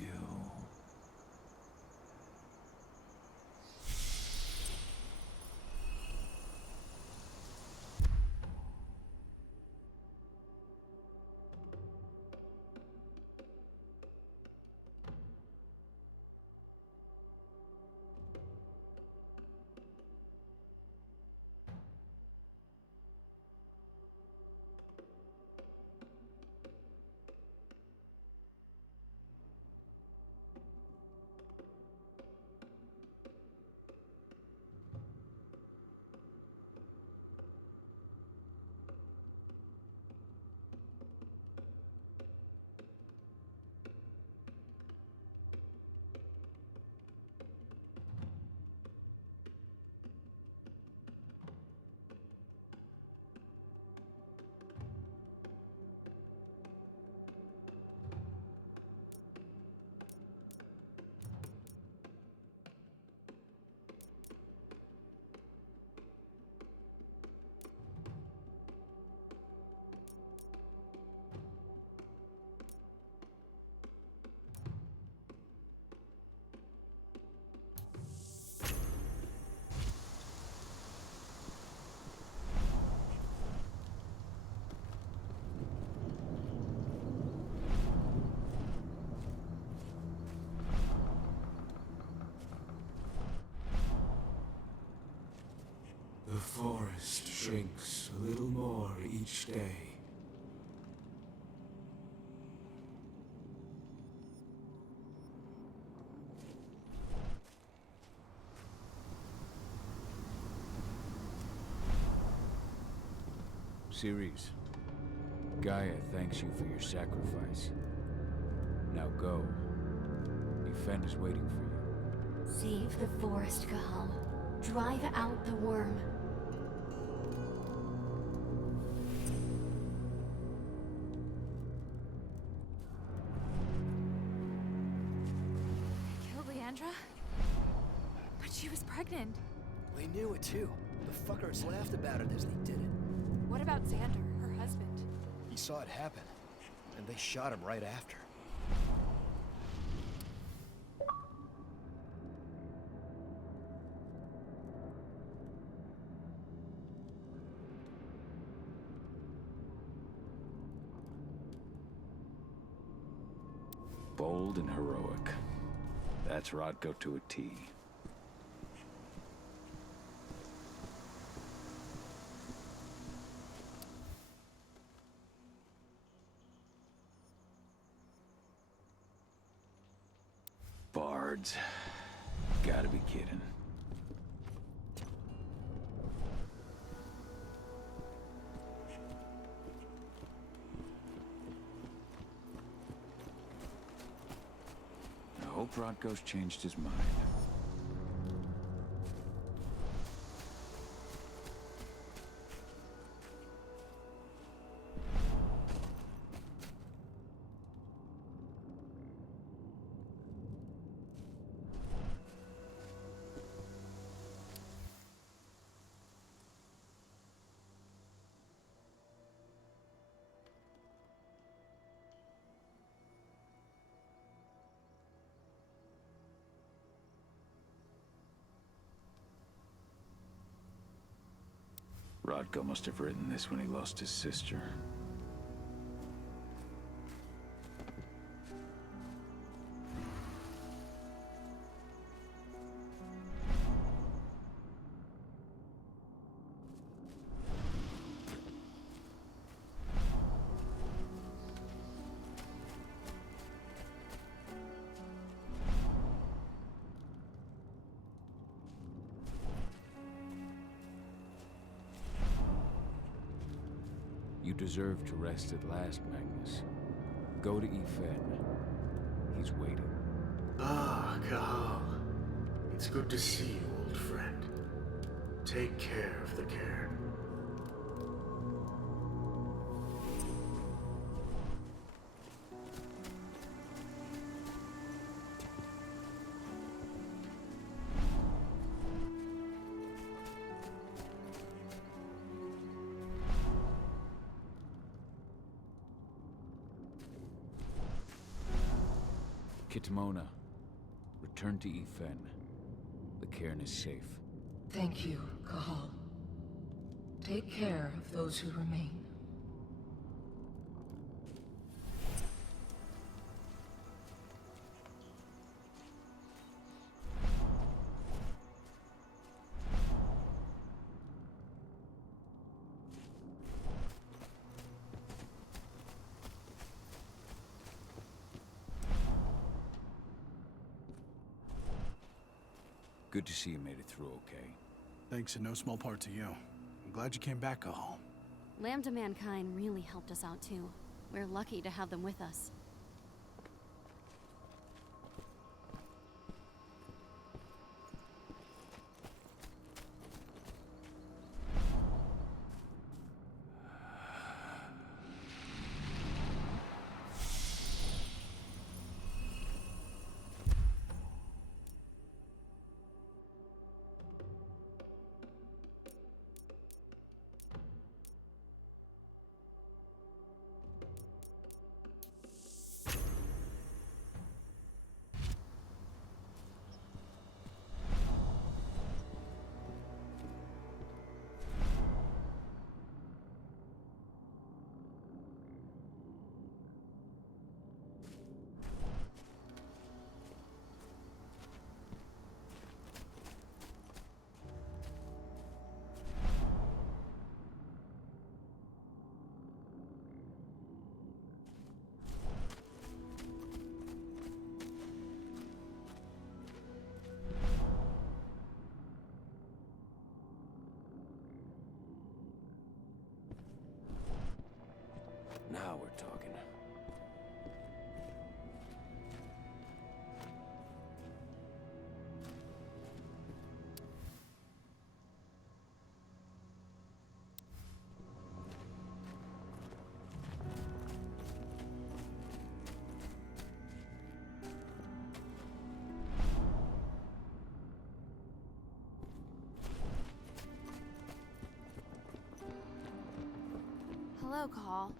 shrinks a little more each day. Ceres, Gaia thanks you for your sacrifice. Now go. Yfen is waiting for you. Save the forest, Cahal. Drive out the worm. They killed Leandra? But she was pregnant. They knew it too. The fuckers laughed about it as they did it. What about Xander, her husband? He saw it happen, and they shot him right after. Bold and heroic. That's Rodko to a T. Bards. Gotta be kidding. I hope Rodko's changed his mind. Rodko must have written this when he lost his sister. You deserve to rest at last, Magnus. Go to Yfen. He's waiting. Ah, Cahal. It's good to see you, old friend. Take care of the cairn. Kitmona, return to Yfen. The cairn is safe. Thank you, Cahal. Take care of those who remain. Good to see you made it through okay. Thanks in no small part to you. I'm glad you came back, Cahal. Lambda Mankind really helped us out too. We're lucky to have them with us. Now we're talking. Hello, Call.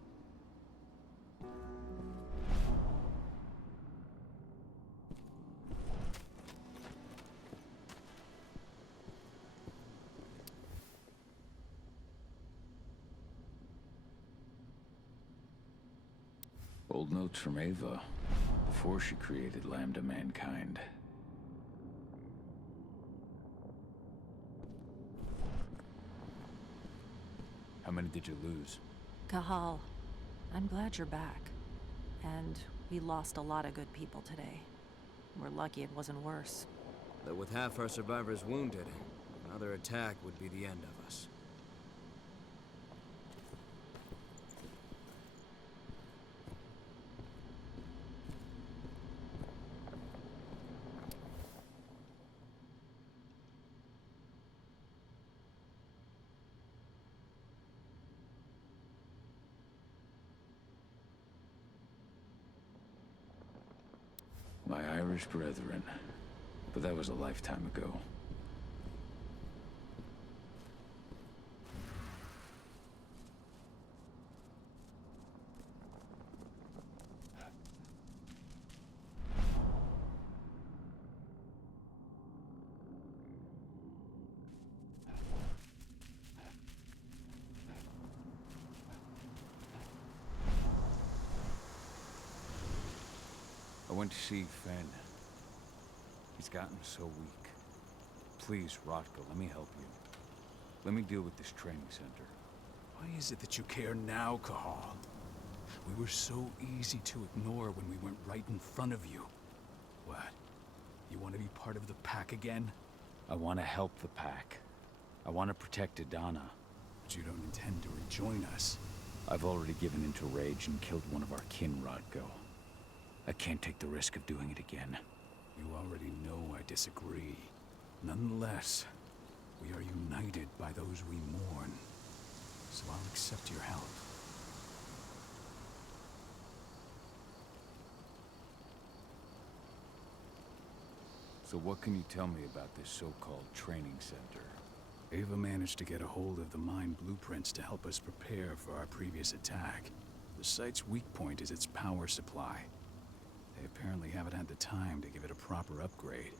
Old notes from Ava, before she created Lambda Mankind. How many did you lose? Cahal, I'm glad you're back. And we lost a lot of good people today. We're lucky it wasn't worse. But with half our survivors wounded, another attack would be the end of us. My Irish brethren. But that was a lifetime ago. I went to see Fenn. He's gotten so weak. Please, Rotko, let me help you. Let me deal with this training center. Why is it that you care now, Cahal? We were so easy to ignore when we went right in front of you. What? You want to be part of the pack again? I want to help the pack. I want to protect Adana. But you don't intend to rejoin us. I've already given into rage and killed one of our kin, Rotko. I can't take the risk of doing it again. You already know I disagree. Nonetheless, we are united by those we mourn. So I'll accept your help. So what can you tell me about this so-called training center? Ava managed to get a hold of the mine blueprints to help us prepare for our previous attack. The site's weak point is its power supply. They apparently haven't had the time to give it a proper upgrade.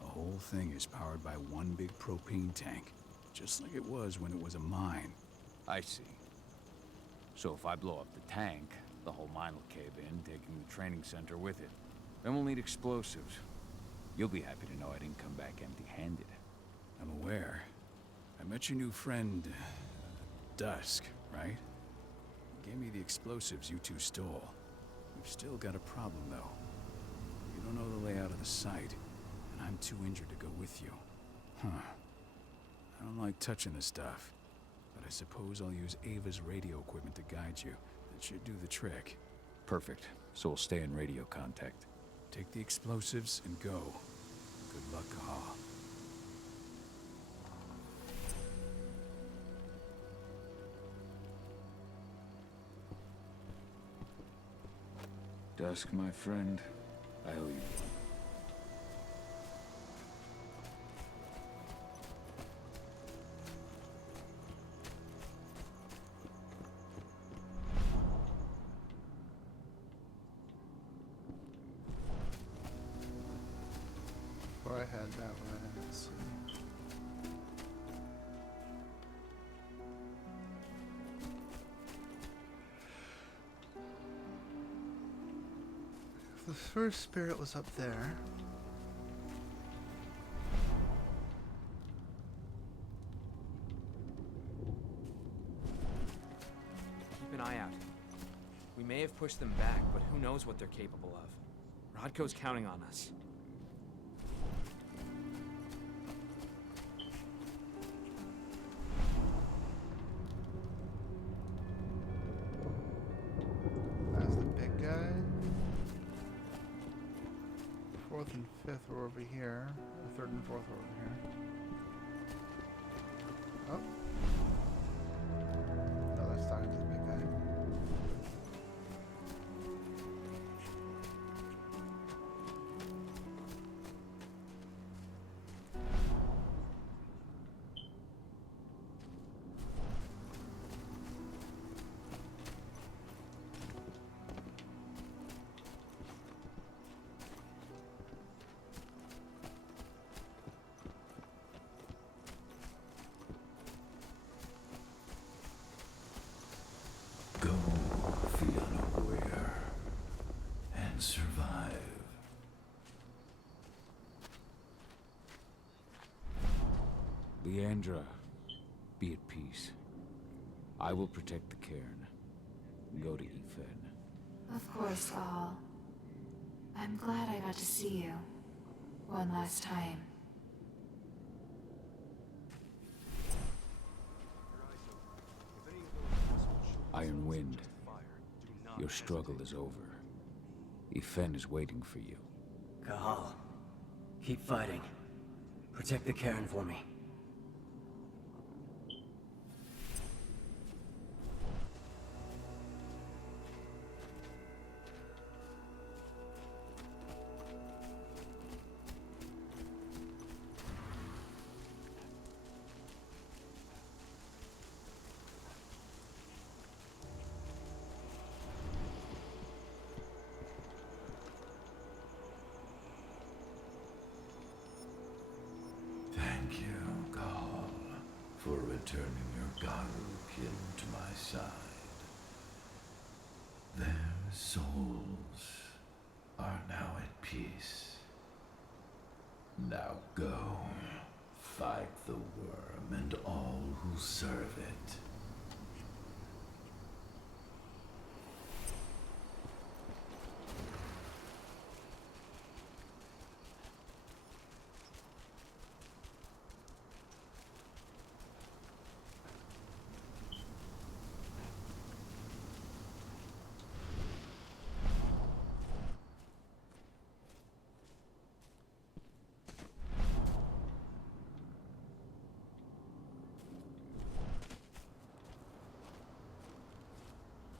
The whole thing is powered by one big propane tank, just like it was when it was a mine. I see. So if I blow up the tank, the whole mine will cave in, taking the training center with it. Then we'll need explosives. You'll be happy to know I didn't come back empty-handed. I'm aware. I met your new friend, Dusk, right? He gave me the explosives you two stole. We've still got a problem, though. You don't know the layout of the site, and I'm too injured to go with you. Huh. I don't like touching the stuff, but I suppose I'll use Ava's radio equipment to guide you. That should do the trick. Perfect. So we'll stay in radio contact. Take the explosives and go. Good luck, Cahal. Dusk, my friend, I owe you one. Before I head that way, let's see. The first spirit was up there. Keep an eye out. We may have pushed them back, but who knows what they're capable of. Rodko's counting on us. fifth were over here. The third and fourth were over here. Oh. No, that's talking to the big guy. Go, Fiona Weir, and survive. Leandra, be at peace. I will protect the cairn. Go to Ethan. Of course, Cahal. I'm glad I got to see you. One last time. Iron Wind, your struggle is over. Ethan is waiting for you. Cahal, keep fighting. Protect the cairn for me. Thank you, Cahal, for returning your Garu kin to my side. Their souls are now at peace. Now go, fight the worm and all who serve it.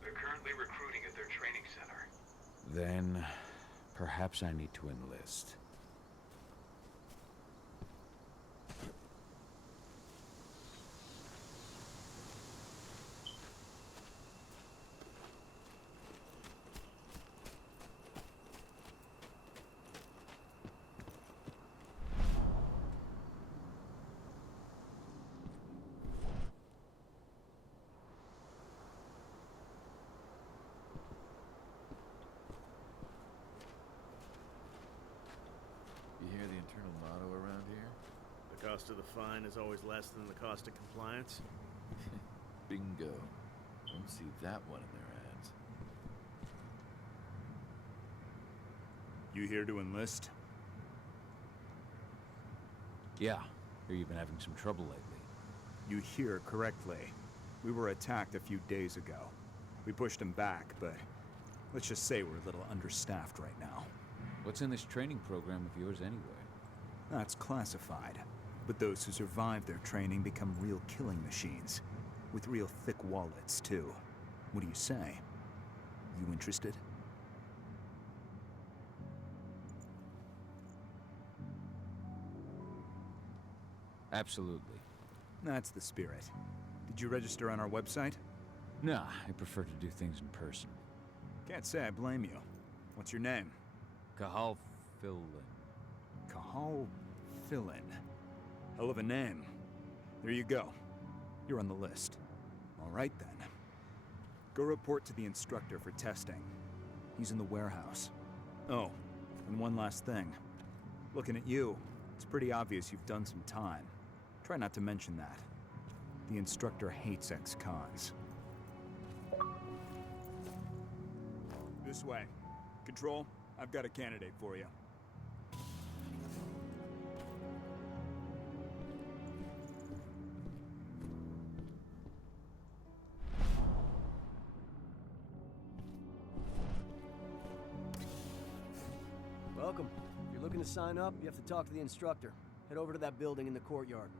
They're currently recruiting at their training center. Then, perhaps I need to enlist. You hear the internal motto around here? The cost of the fine is always less than the cost of compliance. Bingo. Don't see that one in their ads. You here to enlist? Yeah, hear you've been having some trouble lately. You hear correctly. We were attacked a few days ago. We pushed them back, but let's just say we're a little understaffed right now. What's in this training program of yours anyway? That's classified. But those who survive their training become real killing machines. With real thick wallets, too. What do you say? You interested? Absolutely. That's the spirit. Did you register on our website? Nah, I prefer to do things in person. Can't say I blame you. What's your name? Cahal Fillin. Cahal Fillin. Hell of a name. There you go. You're on the list. All right, then. Go report to the instructor for testing. He's in the warehouse. Oh, and one last thing. Looking at you, it's pretty obvious you've done some time. Try not to mention that. The instructor hates ex-cons. This way. Control, I've got a candidate for you. Welcome. If you're Looking to sign up, you have to talk to the instructor. Head over to that building in the courtyard.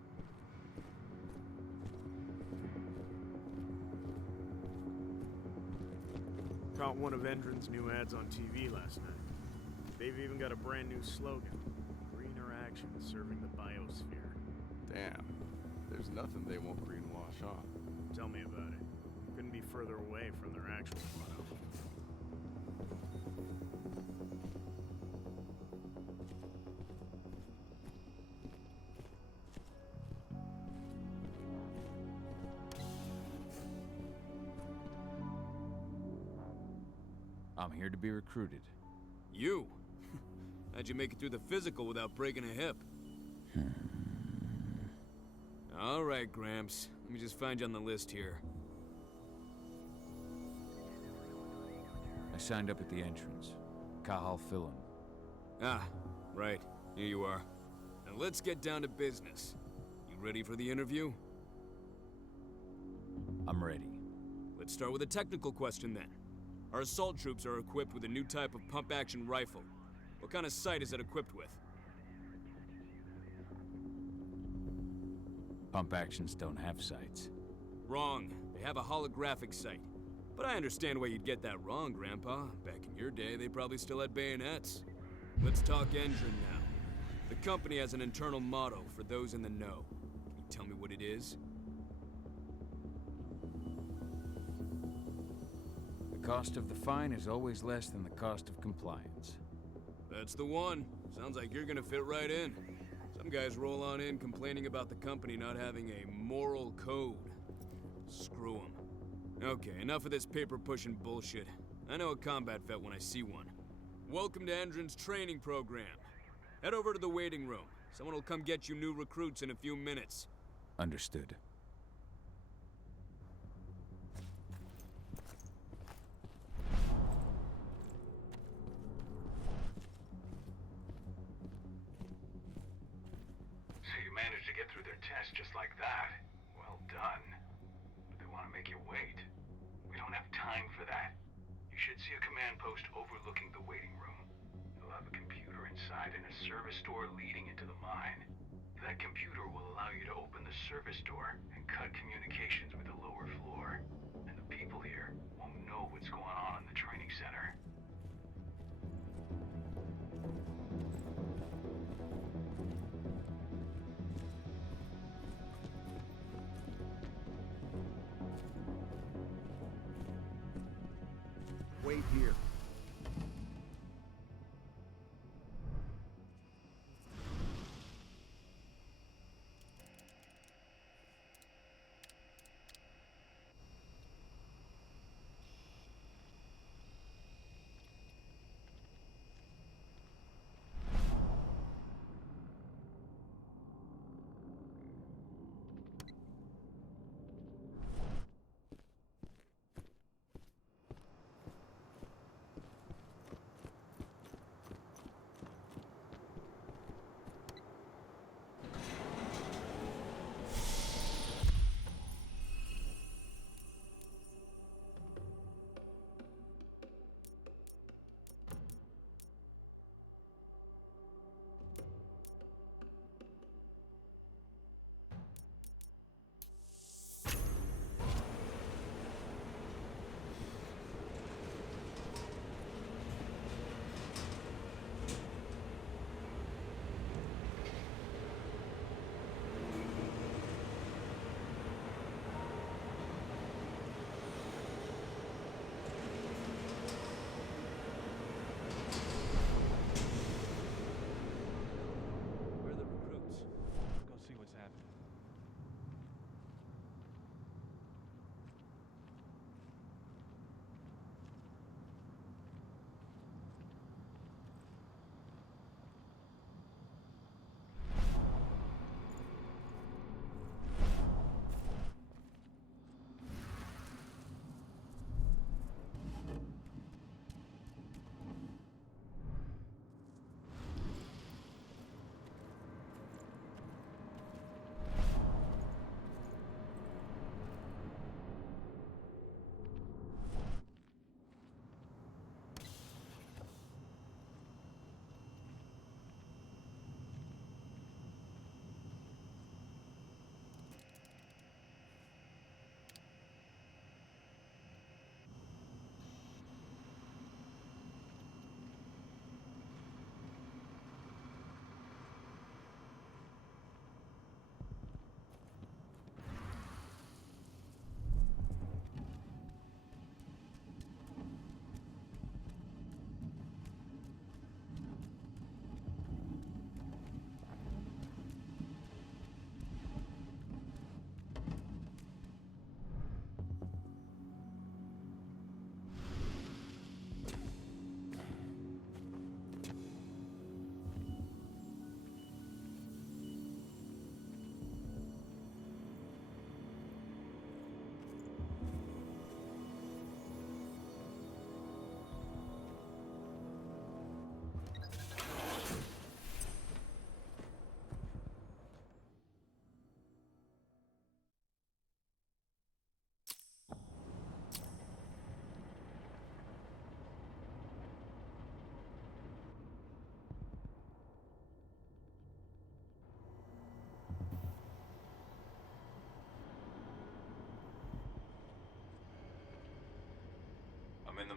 Caught one of Endron's new ads on TV last night. They've even got a brand new slogan. Greener action serving the biosphere. Damn. There's nothing they won't greenwash on. Tell me about it. Couldn't be further away from their actual motto. I'm here to be recruited. You? How'd you make it through the physical without breaking a hip? All right, Gramps. Let me just find you on the list here. I signed up at the entrance. Cahal Fillin. Ah, right. Here you are. Now let's get down to business. You ready for the interview? I'm ready. Let's start with a technical question then. Our assault troops are equipped with a new type of pump-action rifle. What kind of sight is it equipped with? Pump actions don't have sights. Wrong. They have a holographic sight. But I understand why you'd get that wrong, Grandpa. Back in your day, they probably still had bayonets. Let's talk engine now. The company has an internal motto for those in the know. Can you tell me what it is? The cost of the fine is always less than the cost of compliance. That's the one. Sounds like you're gonna fit right in. Some guys roll on in complaining about the company not having a moral code. Screw them. Okay, enough of this paper-pushing bullshit. I know a combat vet when I see one. Welcome to Endron's training program. Head over to the waiting room. Someone will come get you new recruits in a few minutes. Understood. Managed to get through their test just like that. Well done. But they want to make you wait. We don't have time for that. You should see a command post overlooking the waiting room. It'll have a computer inside and a service door leading into the mine. That computer will allow you to open the service door and cut communications with the lower floor. And the people here won't know what's going on in the training center. Wait here.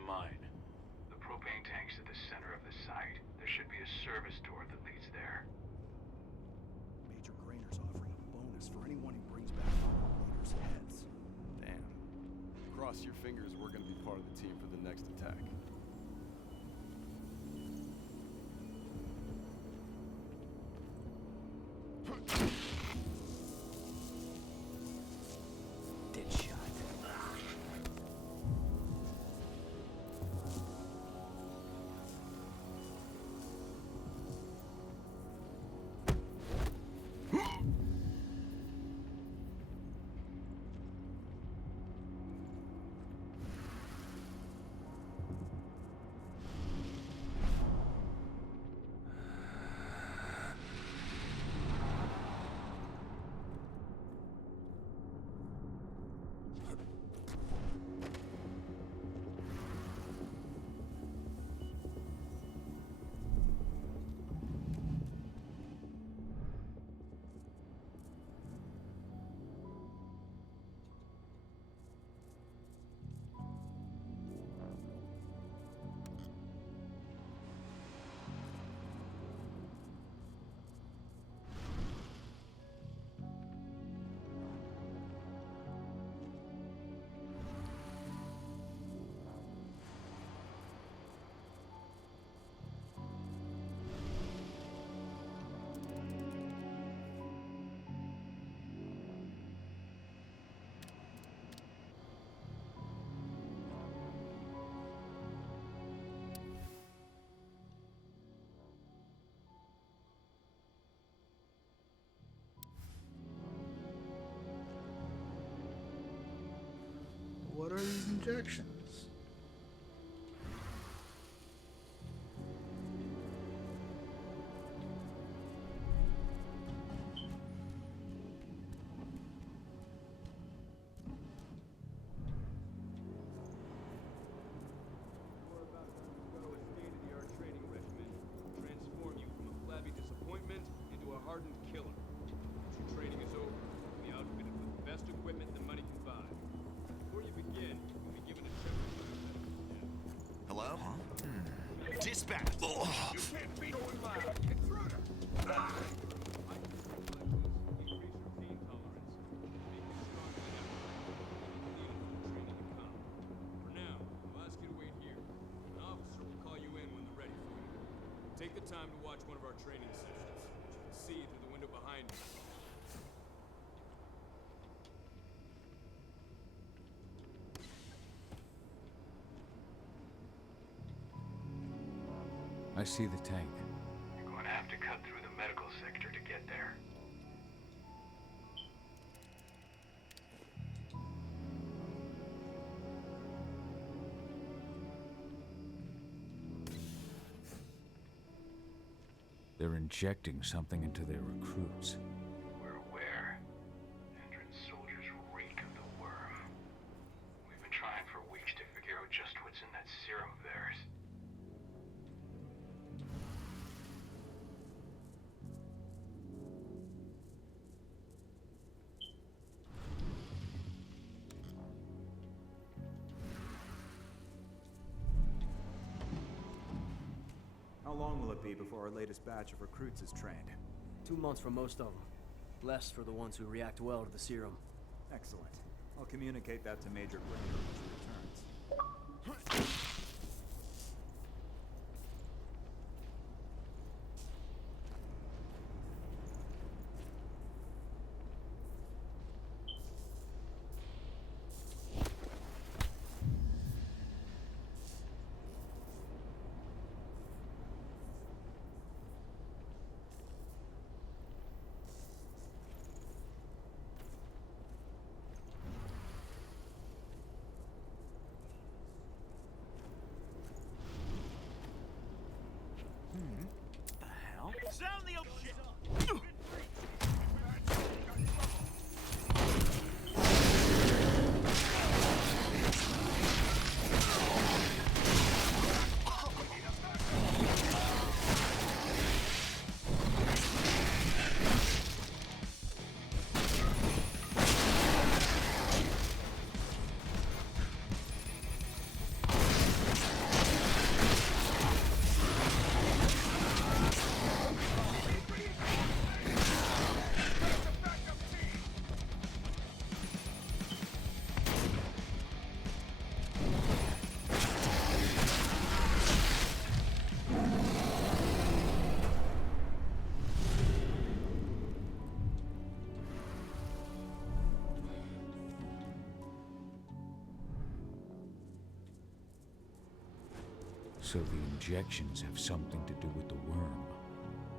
mine. The propane tank's at the center of the site. There should be a service door that leads there. Major Grainer's offering a bonus for anyone who brings back one of the leader's heads. Damn. Cross your fingers we're gonna be part of the team for the next attack. What are these injections? We're about to undergo a state-of-the-art training regimen. Transform you from a flabby disappointment into a hardened killer. Once your training is over, you'll be outfitted with the best equipment the money can buy. Before you begin, you'll be given a temperature. Hello? Dispatch! You can't be going loud! Intruder! Take the time to watch one of our training sessions, which you can see through the window behind you. I see the tank. You're going to have to cut through the medical sector to get there. They're injecting something into their recruits. We're aware. Endron's soldiers reek of the worm. We've been trying for weeks to figure out just what's in that serum of theirs. How long will it be before our latest batch of recruits is trained? 2 months for most of them. Less for the ones who react well to the serum. Excellent. I'll communicate that to Major Grainer when she returns. Sound the ocean! So the injections have something to do with the worm.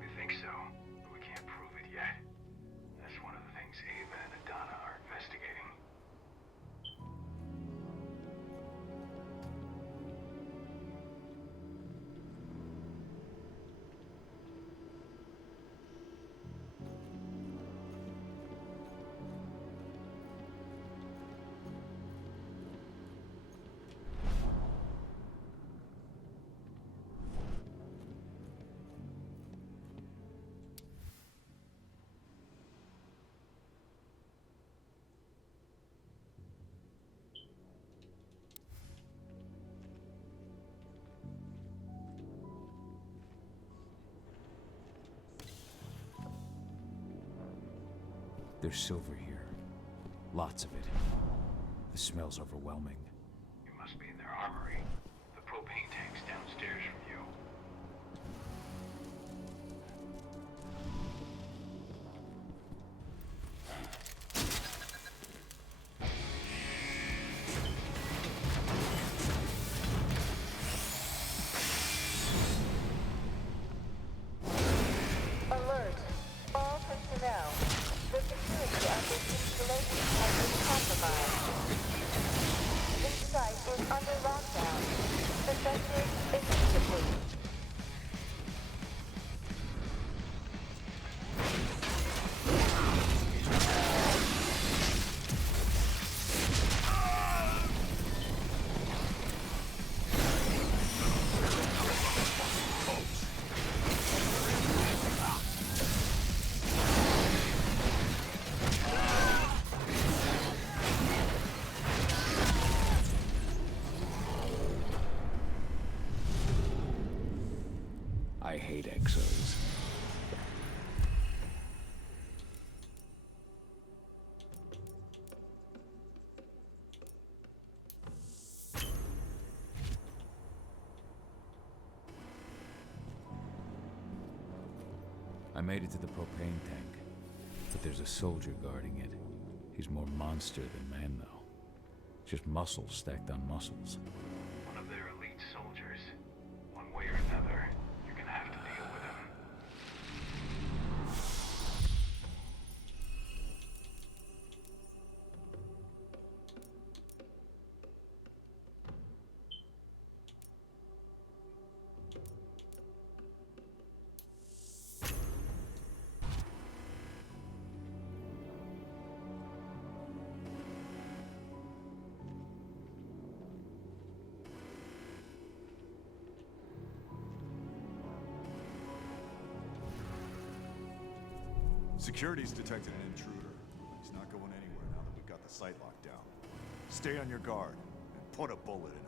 We think so, but we can't prove it yet. That's one of the things Ava and Adana are investigating. There's silver here. Lots of it. The smell's overwhelming. You must be in their armory. The propane tank's downstairs from you. Alert! All personnel. The security of this installation has been compromised. This site is under lockdown. Effective immediately. I hate exos. I made it to the propane tank, but there's a soldier guarding it. He's more monster than man, though. Just muscles stacked on muscles. One of their elite soldiers. One way or another, you're gonna have to deal with him. Security's detected an intruder. He's not going anywhere now that we've got the site locked down. Stay on your guard and put a bullet in him.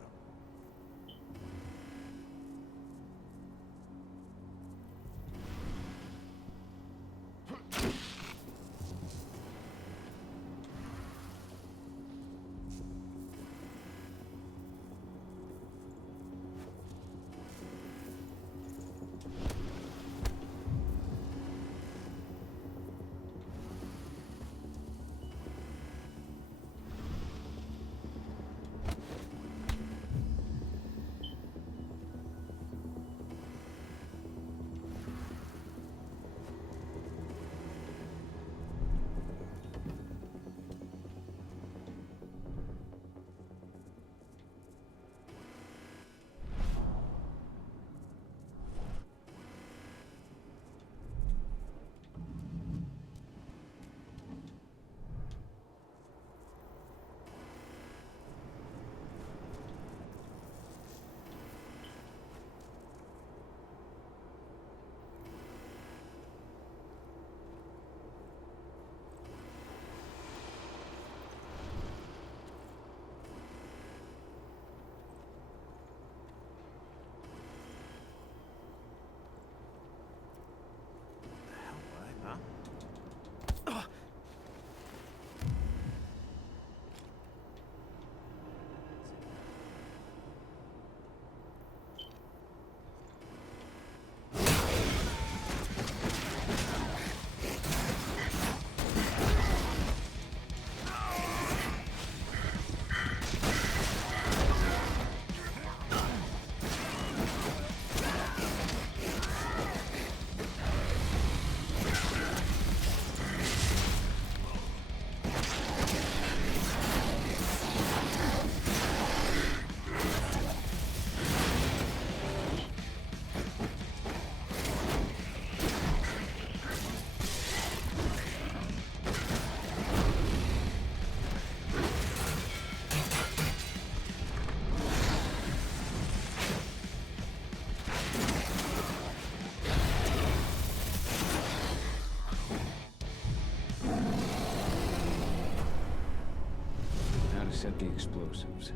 set the explosives.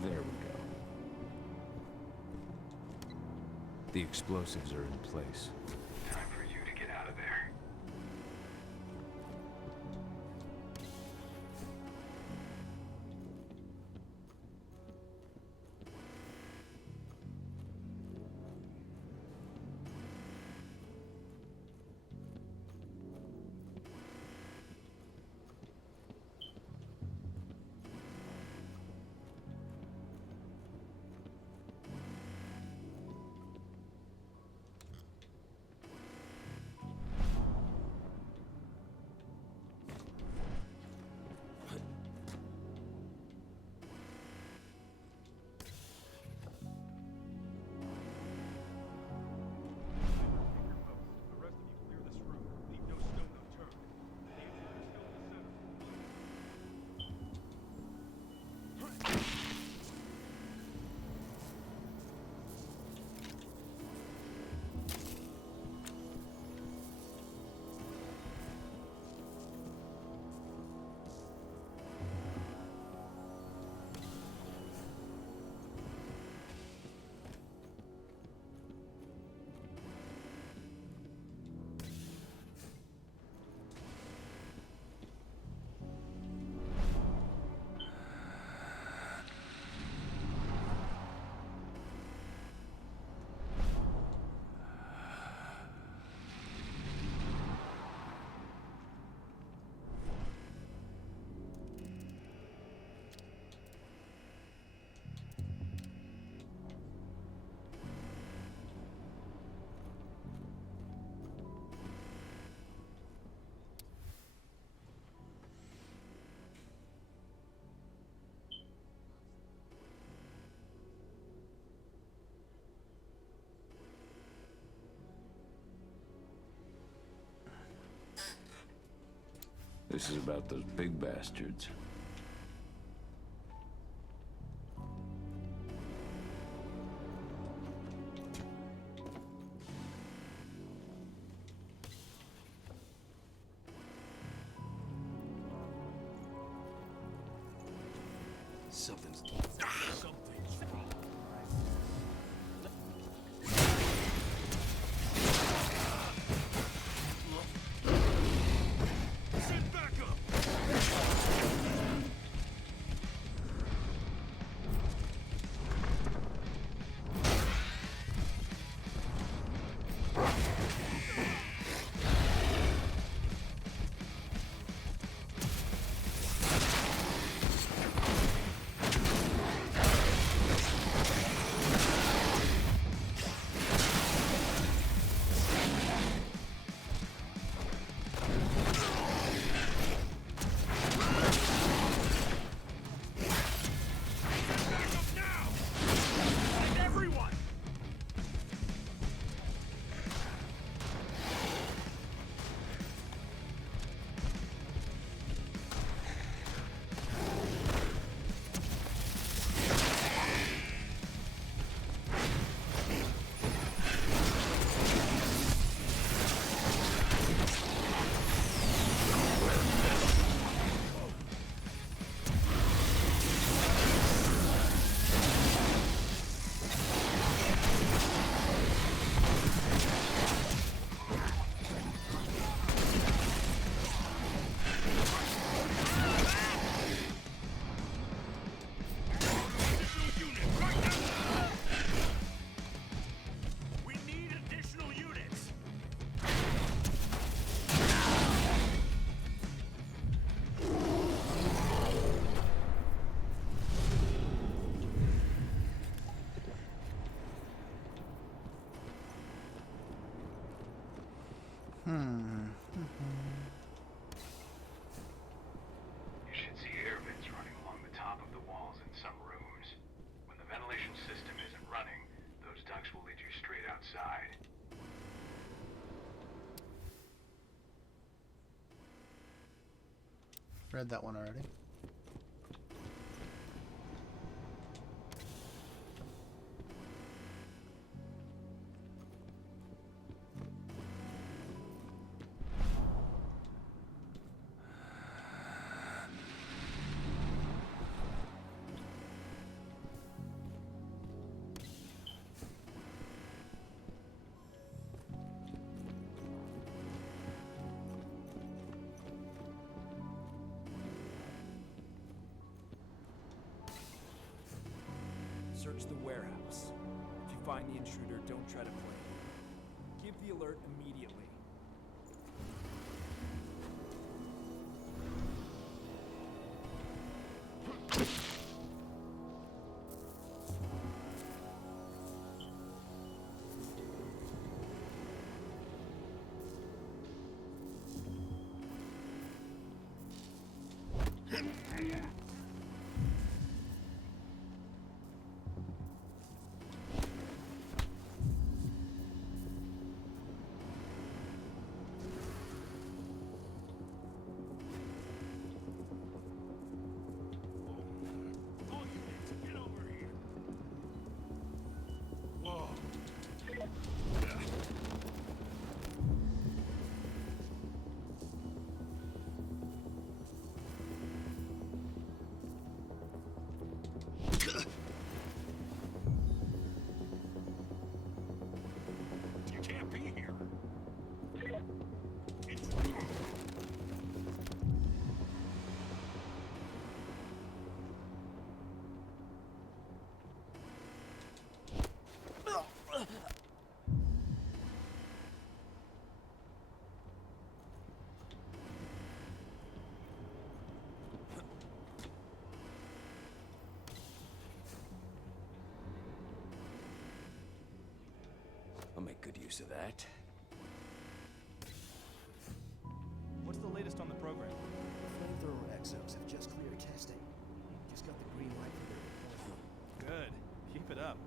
There we go. The explosives are in place. Time for you to get out of there. This is about those big bastards. Something's... You should see air vents running along the top of the walls in some rooms. When the ventilation system isn't running, those ducts will lead you straight outside. Read that one already. search the warehouse. If you find the intruder, don't try to play it. Give the alert immediately. I'll make good use of that. What's the latest on the program? Flamethrower exos have just cleared testing. Just got the green light for their deployment. Good. Keep it up.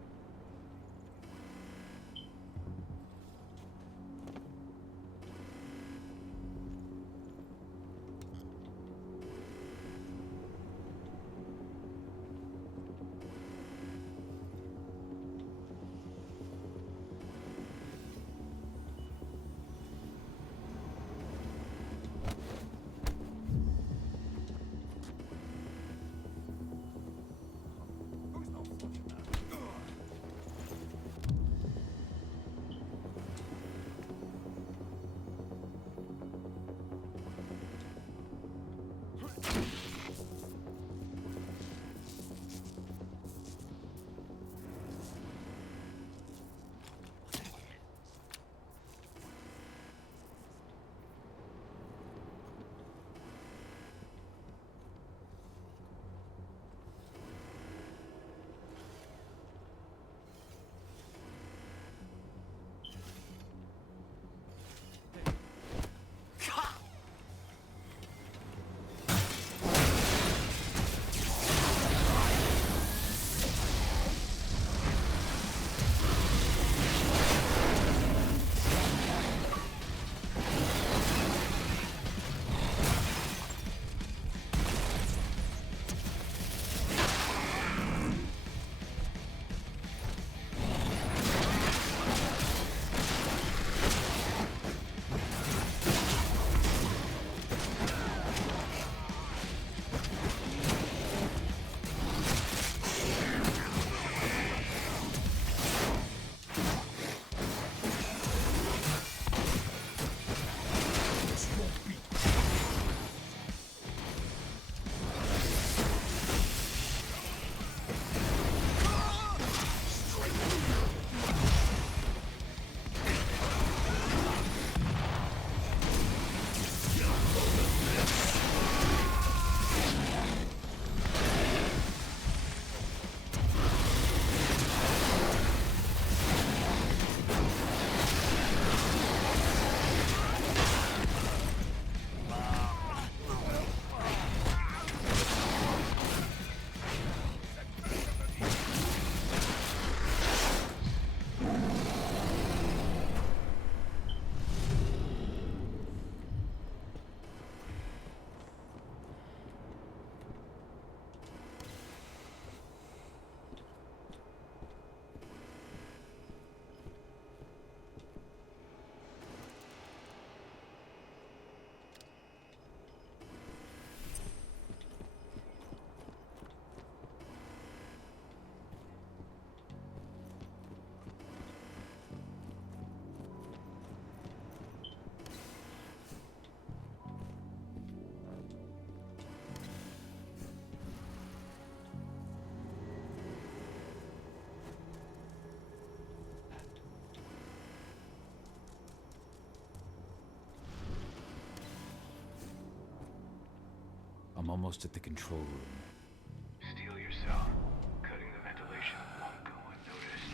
I'm almost at the control room. Steel yourself. Cutting the ventilation won't go unnoticed.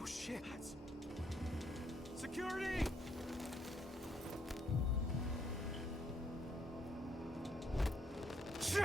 Oh shit! Security! Shit!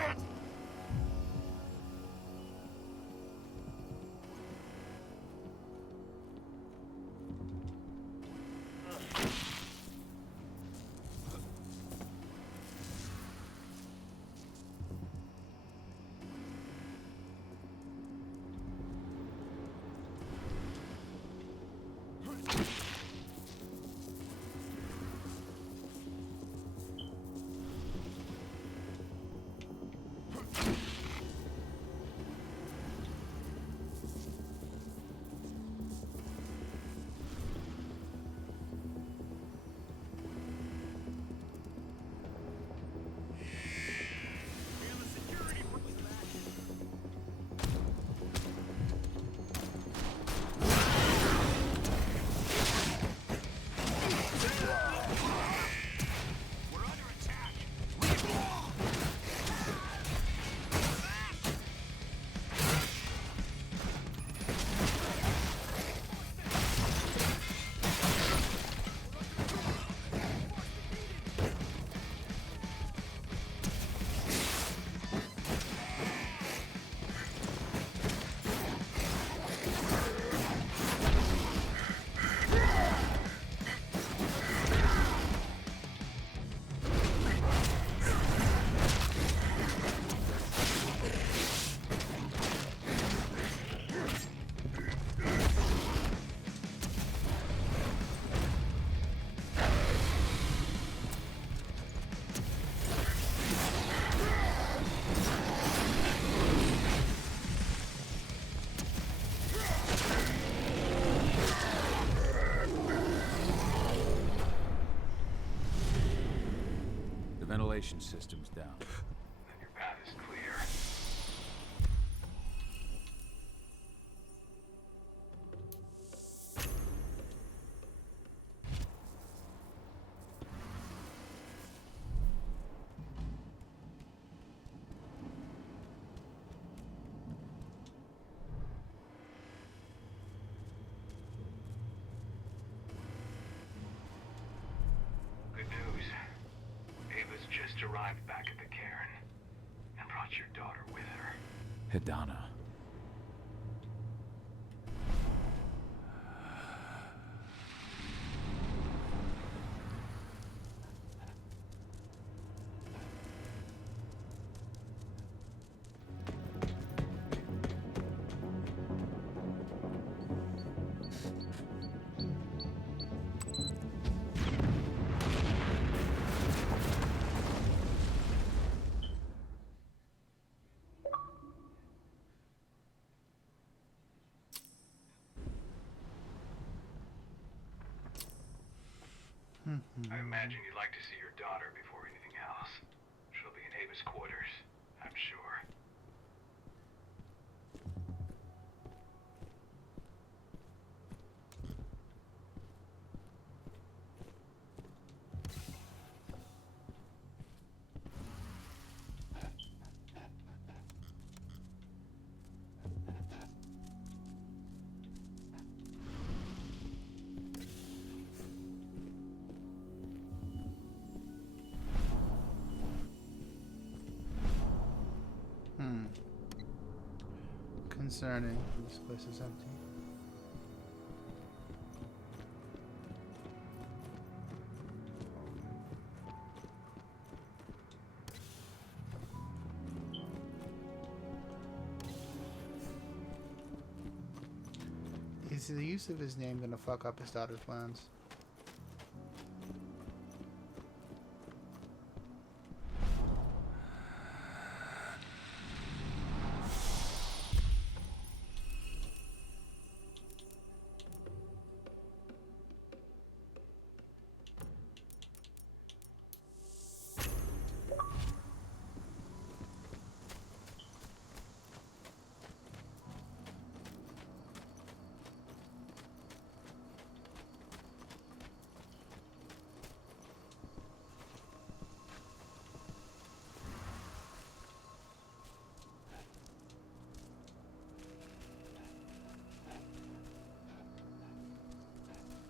Ventilation system's down. Then your path is clear. Good news. Ava's just arrived back at the cairn and brought your daughter with her. Hidana. I imagine you'd like to see your daughter before anything else. She'll be in Ava's quarters. concerning. This place is empty. Is the use of his name gonna fuck up his daughter's plans?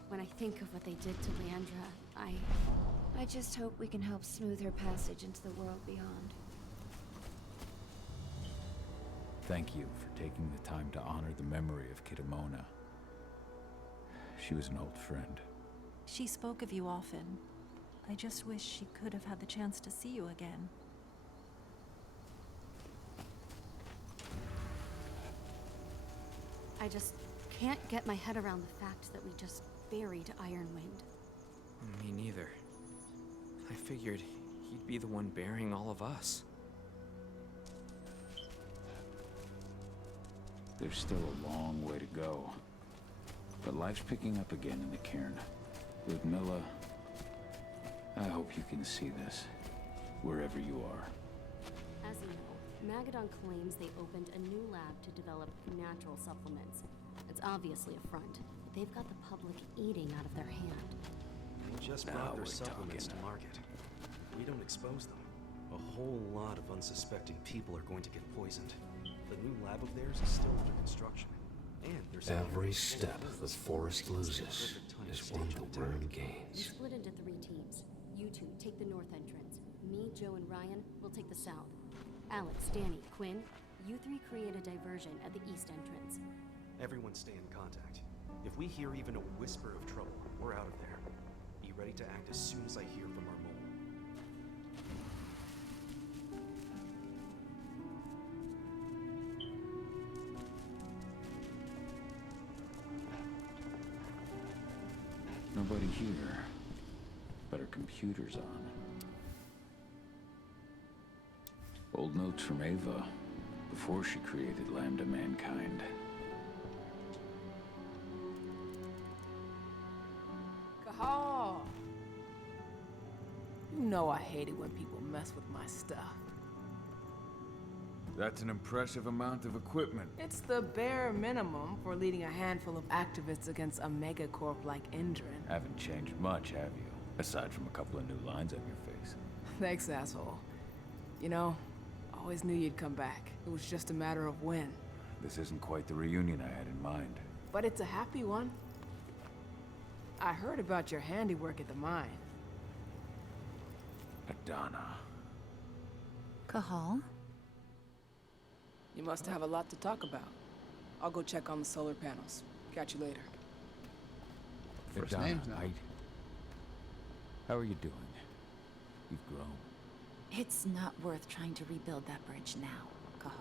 When I think of what they did to Leandra, I just hope we can help smooth her passage into the world beyond. Thank you for taking the time to honor the memory of Kitamona. She was an old friend. She spoke of you often. I just wish she could have had the chance to see you again. I just can't get my head around the fact that we just buried Ironwind. Me neither. I figured he'd be the one burying all of us. There's still a long way to go. But life's picking up again in the cairn. Ludmilla, I hope you can see this, wherever you are. As you know, Magadon claims they opened a new lab to develop natural supplements. It's obviously a front. They've got the public eating out of their hand. They just brought their supplements to market. If we don't expose them, a whole lot of unsuspecting people are going to get poisoned. The new lab of theirs is still under construction. And there's every step the forest loses is one the worm We gains. split into 3 teams. You two take the north entrance. Me, Joe, and Ryan will take the south. Alex, Danny, Quinn, you 3 create a diversion at the east entrance. Everyone stay in contact. If we hear even a whisper of trouble, we're out of there. Be ready to act as soon as I hear from our mole. Nobody here, but her computer's on. Old notes from Ava, before she created Lambda Mankind. Kahal! You know I hate it when people mess with my stuff. That's an impressive amount of equipment. It's the bare minimum for leading a handful of activists against a megacorp like Endrin. Haven't changed much, have you? Aside from a couple of new lines on your face. Thanks, asshole. You know, I always knew you'd come back. It was just a matter of when. This isn't quite the reunion I had in mind. But it's a happy one. I heard about your handiwork at the mine. Adana. Kahal? You must have a lot to talk about. I'll go check on the solar panels. Catch you later. First Adana, name's not. How are you doing? You've grown. It's not worth trying to rebuild that bridge now, Kahal.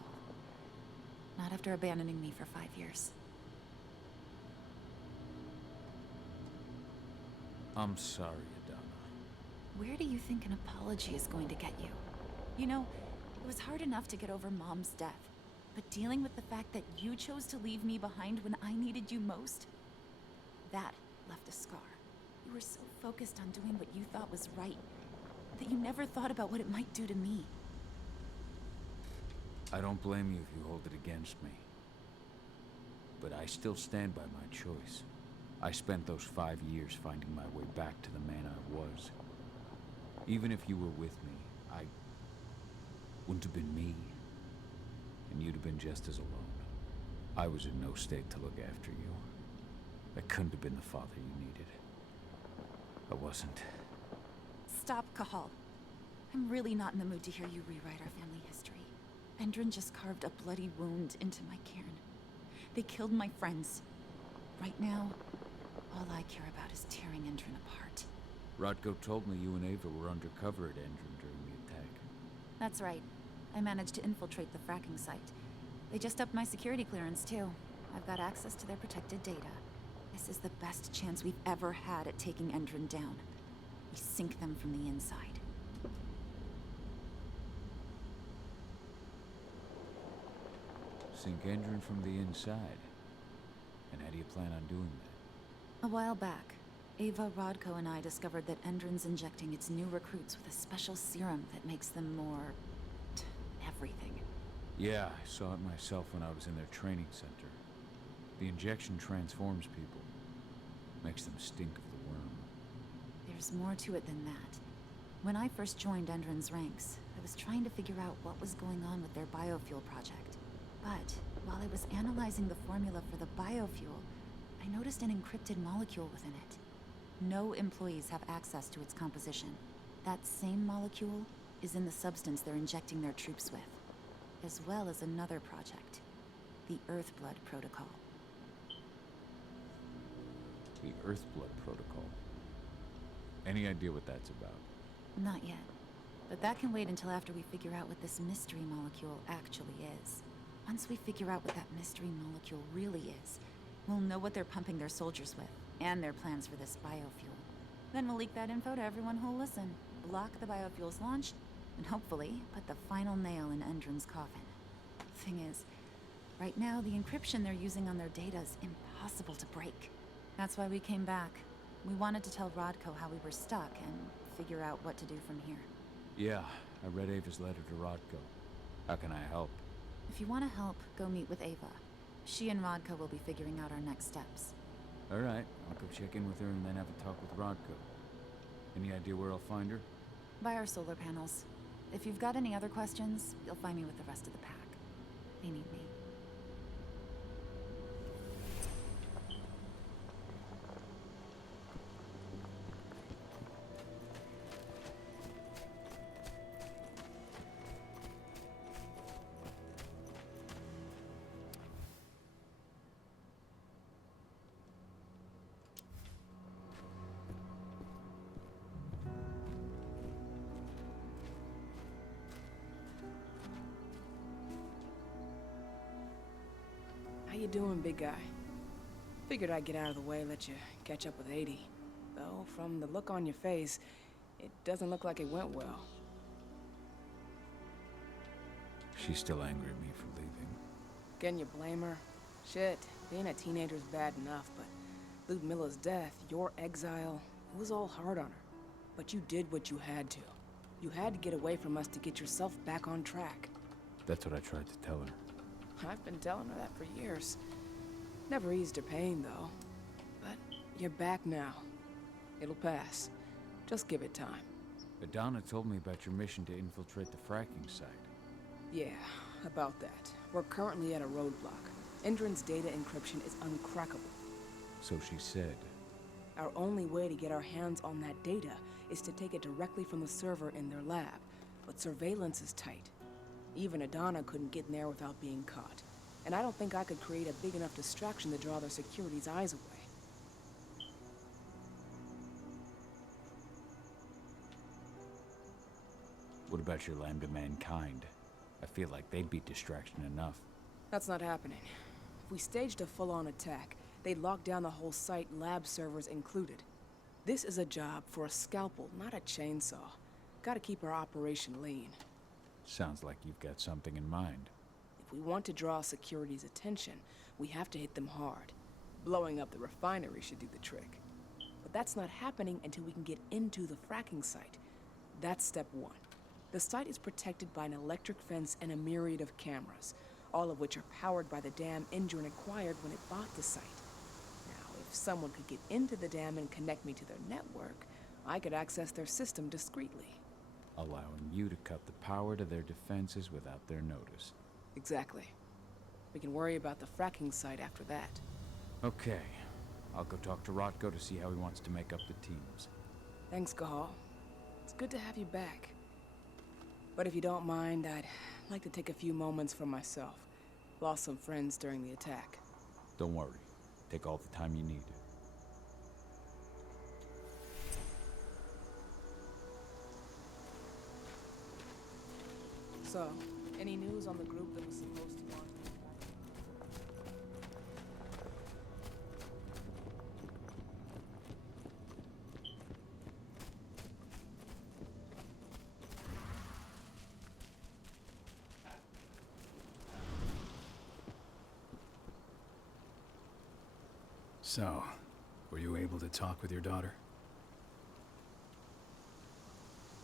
Not after abandoning me for 5 years. I'm sorry, Adana. Where do you think an apology is going to get you? You know, it was hard enough to get over Mom's death, but dealing with the fact that you chose to leave me behind when I needed you most, that left a scar. You were so focused on doing what you thought was right, that you never thought about what it might do to me. I don't blame you if you hold it against me. But I still stand by my choice. I spent those 5 years finding my way back to the man I was. Even if you were with me, I wouldn't have been me. And you'd have been just as alone. I was in no state to look after you. I couldn't have been the father you needed. I wasn't. Stop, Kahal. I'm really not in the mood to hear you rewrite our family history. Endrin just carved a bloody wound into my cairn. They killed my friends. Right now, all I care about is tearing Endron apart. Rodko told me you and Ava were undercover at Endron during the attack. That's right. I managed to infiltrate the fracking site. They just upped my security clearance, too. I've got access to their protected data. This is the best chance we've ever had at taking Endron down. We sink them from the inside. Sink Endron from the inside. And how do you plan on doing that? A while back, Ava, Rodko, and I discovered that Endron's injecting its new recruits with a special serum that makes them more... everything. Yeah, I saw it myself when I was in their training center. The injection transforms people. Makes them stink of the worm. There's more to it than that. When I first joined Endron's ranks, I was trying to figure out what was going on with their biofuel project. But while I was analyzing the formula for the biofuel, I noticed an encrypted molecule within it. No employees have access to its composition. That same molecule is in the substance they're injecting their troops with, as well as another project, the Earthblood Protocol. The Earthblood Protocol. Any idea what that's about? Not yet. But that can wait until after we figure out what this mystery molecule actually is. Once we figure out what that mystery molecule really is, we'll know what they're pumping their soldiers with, and their plans for this biofuel. Then we'll leak that info to everyone who'll listen, block the biofuel's launch, and hopefully put the final nail in Endron's coffin. Thing is, right now the encryption they're using on their data is impossible to break. That's why we came back. We wanted to tell Rodko how we were stuck and figure out what to do from here. Yeah, I read Ava's letter to Rodko. How can I help? If you want to help, go meet with Ava. She and Rodko will be figuring out our next steps. Alright, I'll go check in with her and then have a talk with Rodko. Any idea where I'll find her? By our solar panels. If you've got any other questions, you'll find me with the rest of the pack. They need me. How you doing, big guy? Figured I'd get out of the way, let you catch up with 80. Though, from the look on your face, it doesn't look like it went well. She's still angry at me for leaving. Can you blame her? Shit, being a teenager's bad enough, but Ludmilla's death, your exile, it was all hard on her. But you did what you had to. You had to get away from us to get yourself back on track. That's what I tried to tell her. I've been telling her that for years. Never eased her pain, though. But you're back now. It'll pass. Just give it time. Adana told me about your mission to infiltrate the fracking site. Yeah, about that. We're currently at a roadblock. Endron's data encryption is uncrackable. So she said. Our only way to get our hands on that data is to take it directly from the server in their lab. But surveillance is tight. Even Adana couldn't get in there without being caught. And I don't think I could create a big enough distraction to draw their security's eyes away. What about your Lambda Mankind? I feel like they'd be distraction enough. That's not happening. If we staged a full-on attack, they'd lock down the whole site, lab servers included. This is a job for a scalpel, not a chainsaw. Gotta keep our operation lean. Sounds like you've got something in mind. If we want to draw security's attention, we have to hit them hard. Blowing up the refinery should do the trick. But that's not happening until we can get into the fracking site. That's step one. The site is protected by an electric fence and a myriad of cameras, all of which are powered by the dam Endron acquired when it bought the site. Now, if someone could get into the dam and connect me to their network, I could access their system discreetly. Allowing you to cut the power to their defenses without their notice. Exactly. We can worry about the fracking site after that. Okay. I'll go talk to Rotko to see how he wants to make up the teams. Thanks, Gahal. It's good to have you back. But if you don't mind, I'd like to take a few moments for myself. Lost some friends during the attack. Don't worry. Take all the time you need. So, any news on the group that was supposed to launch this back? So, were you able to talk with your daughter?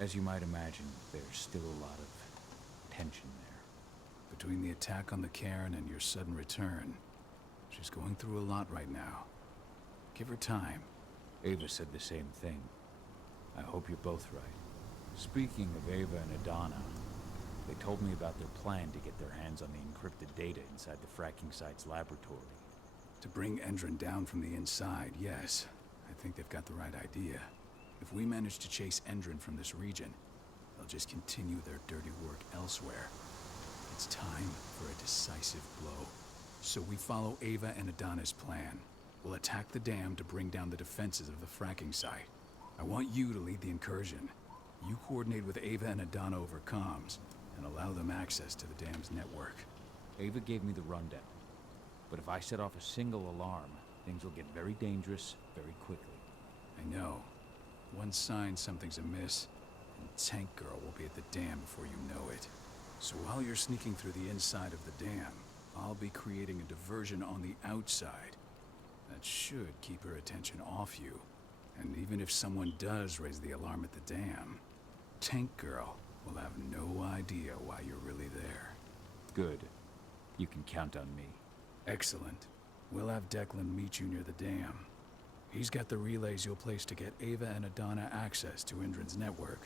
As you might imagine, there's still a lot of tension there. Between the attack on the cairn and your sudden return, she's going through a lot right now. Give her time. Ava said the same thing. I hope you're both right. Speaking of Ava and Adana, they told me about their plan to get their hands on the encrypted data inside the fracking site's laboratory. To bring Endron down from the inside, yes. I think they've got the right idea. If we manage to chase Endron from this region, they'll just continue their dirty work elsewhere. It's time for a decisive blow. So we follow Ava and Adana's plan. We'll attack the dam to bring down the defenses of the fracking site. I want you to lead the incursion. You coordinate with Ava and Adana over comms, and allow them access to the dam's network. Ava gave me the rundown. But if I set off a single alarm, things will get very dangerous very quickly. I know. One sign something's amiss, and Tank Girl will be at the dam before you know it. So while you're sneaking through the inside of the dam, I'll be creating a diversion on the outside. That should keep her attention off you. And even if someone does raise the alarm at the dam, Tank Girl will have no idea why you're really there. Good. You can count on me. Excellent. We'll have Declan meet you near the dam. He's got the relays you'll place to get Ava and Adana access to Endron's network.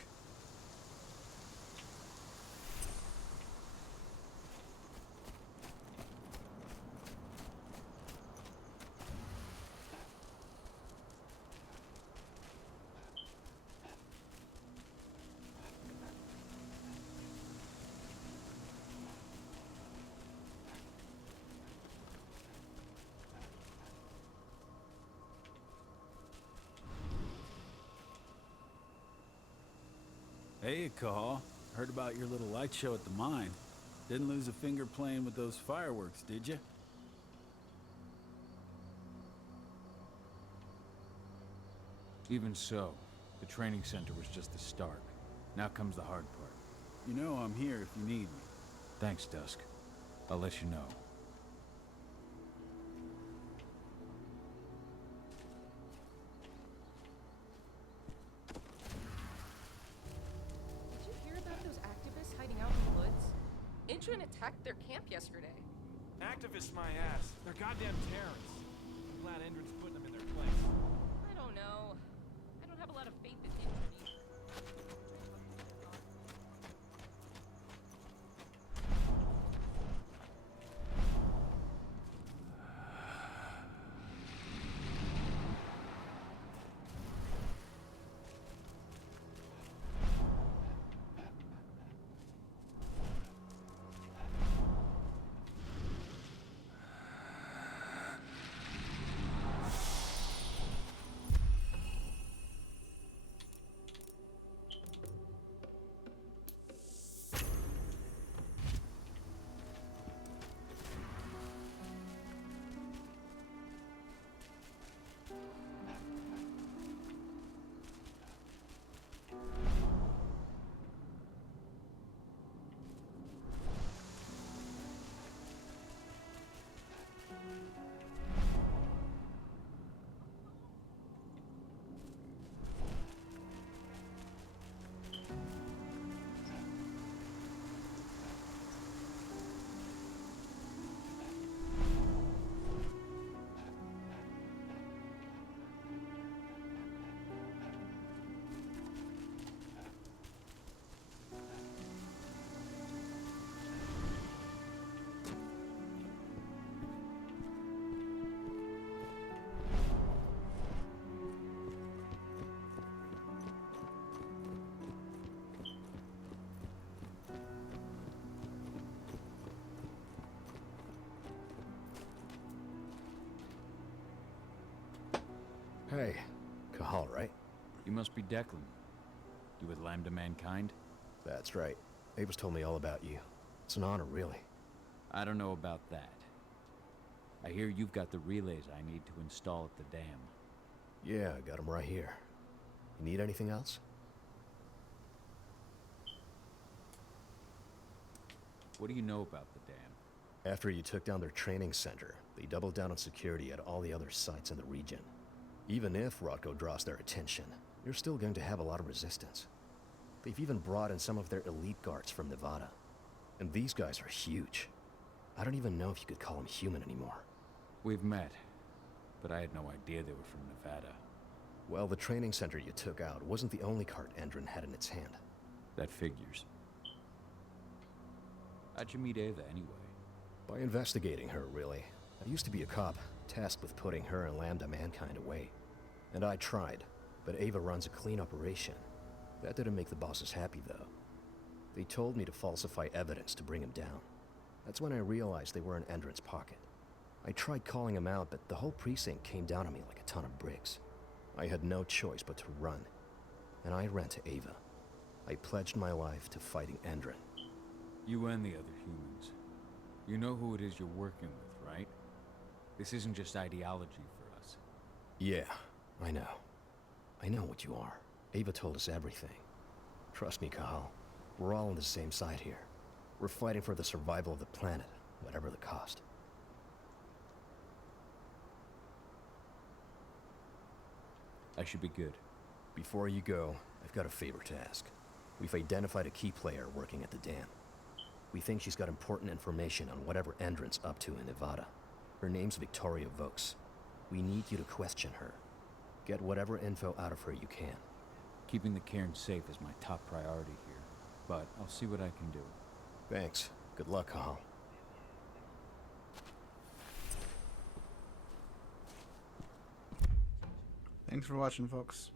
Hey, Cahal. Heard about your little light show at the mine. Didn't lose a finger playing with those fireworks, did you? Even so, the training center was just the start. Now comes the hard part. You know I'm here if you need me. Thanks, Dusk. I'll let you know. Did you hear about those activists hiding out in the woods? Endron attacked their camp yesterday. Activists, my ass. They're goddamn terrorists. I'm glad Endron's putting them in their place. I don't know. I don't have a lot of faith in Endron either. Hey, Cahal, right? You must be Declan. You with Lambda Mankind? That's right. Ava's told me all about you. It's an honor, really. I don't know about that. I hear you've got the relays I need to install at the dam. Yeah, I got them right here. You need anything else? What do you know about the dam? After you took down their training center, they doubled down on security at all the other sites in the region. Even if Rodko draws their attention, you're still going to have a lot of resistance. They've even brought in some of their elite guards from Nevada. And these guys are huge. I don't even know if you could call them human anymore. We've met, but I had no idea they were from Nevada. Well, the training center you took out wasn't the only card Endron had in its hand. That figures. How'd you meet Ava, anyway? By investigating her, really. I used to be a cop, tasked with putting her and Lambda Mankind away. And I tried, but Ava runs a clean operation. That didn't make the bosses happy, though. They told me to falsify evidence to bring him down. That's when I realized they were in Endron's pocket. I tried calling him out, but the whole precinct came down on me like a ton of bricks. I had no choice but to run. And I ran to Ava. I pledged my life to fighting Endron. You and the other humans. You know who it is you're working with, right? This isn't just ideology for us. Yeah, I know. I know what you are. Ava told us everything. Trust me, Cahal. We're all on the same side here. We're fighting for the survival of the planet, whatever the cost. I should be good. Before you go, I've got a favor to ask. We've identified a key player working at the dam. We think she's got important information on whatever Endron's up to in Nevada. Her name's Victoria Vokes. We need you to question her. Get whatever info out of her you can. Keeping the cairn safe is my top priority here, but I'll see what I can do. Thanks. Good luck, Cahal. Thanks for watching, folks.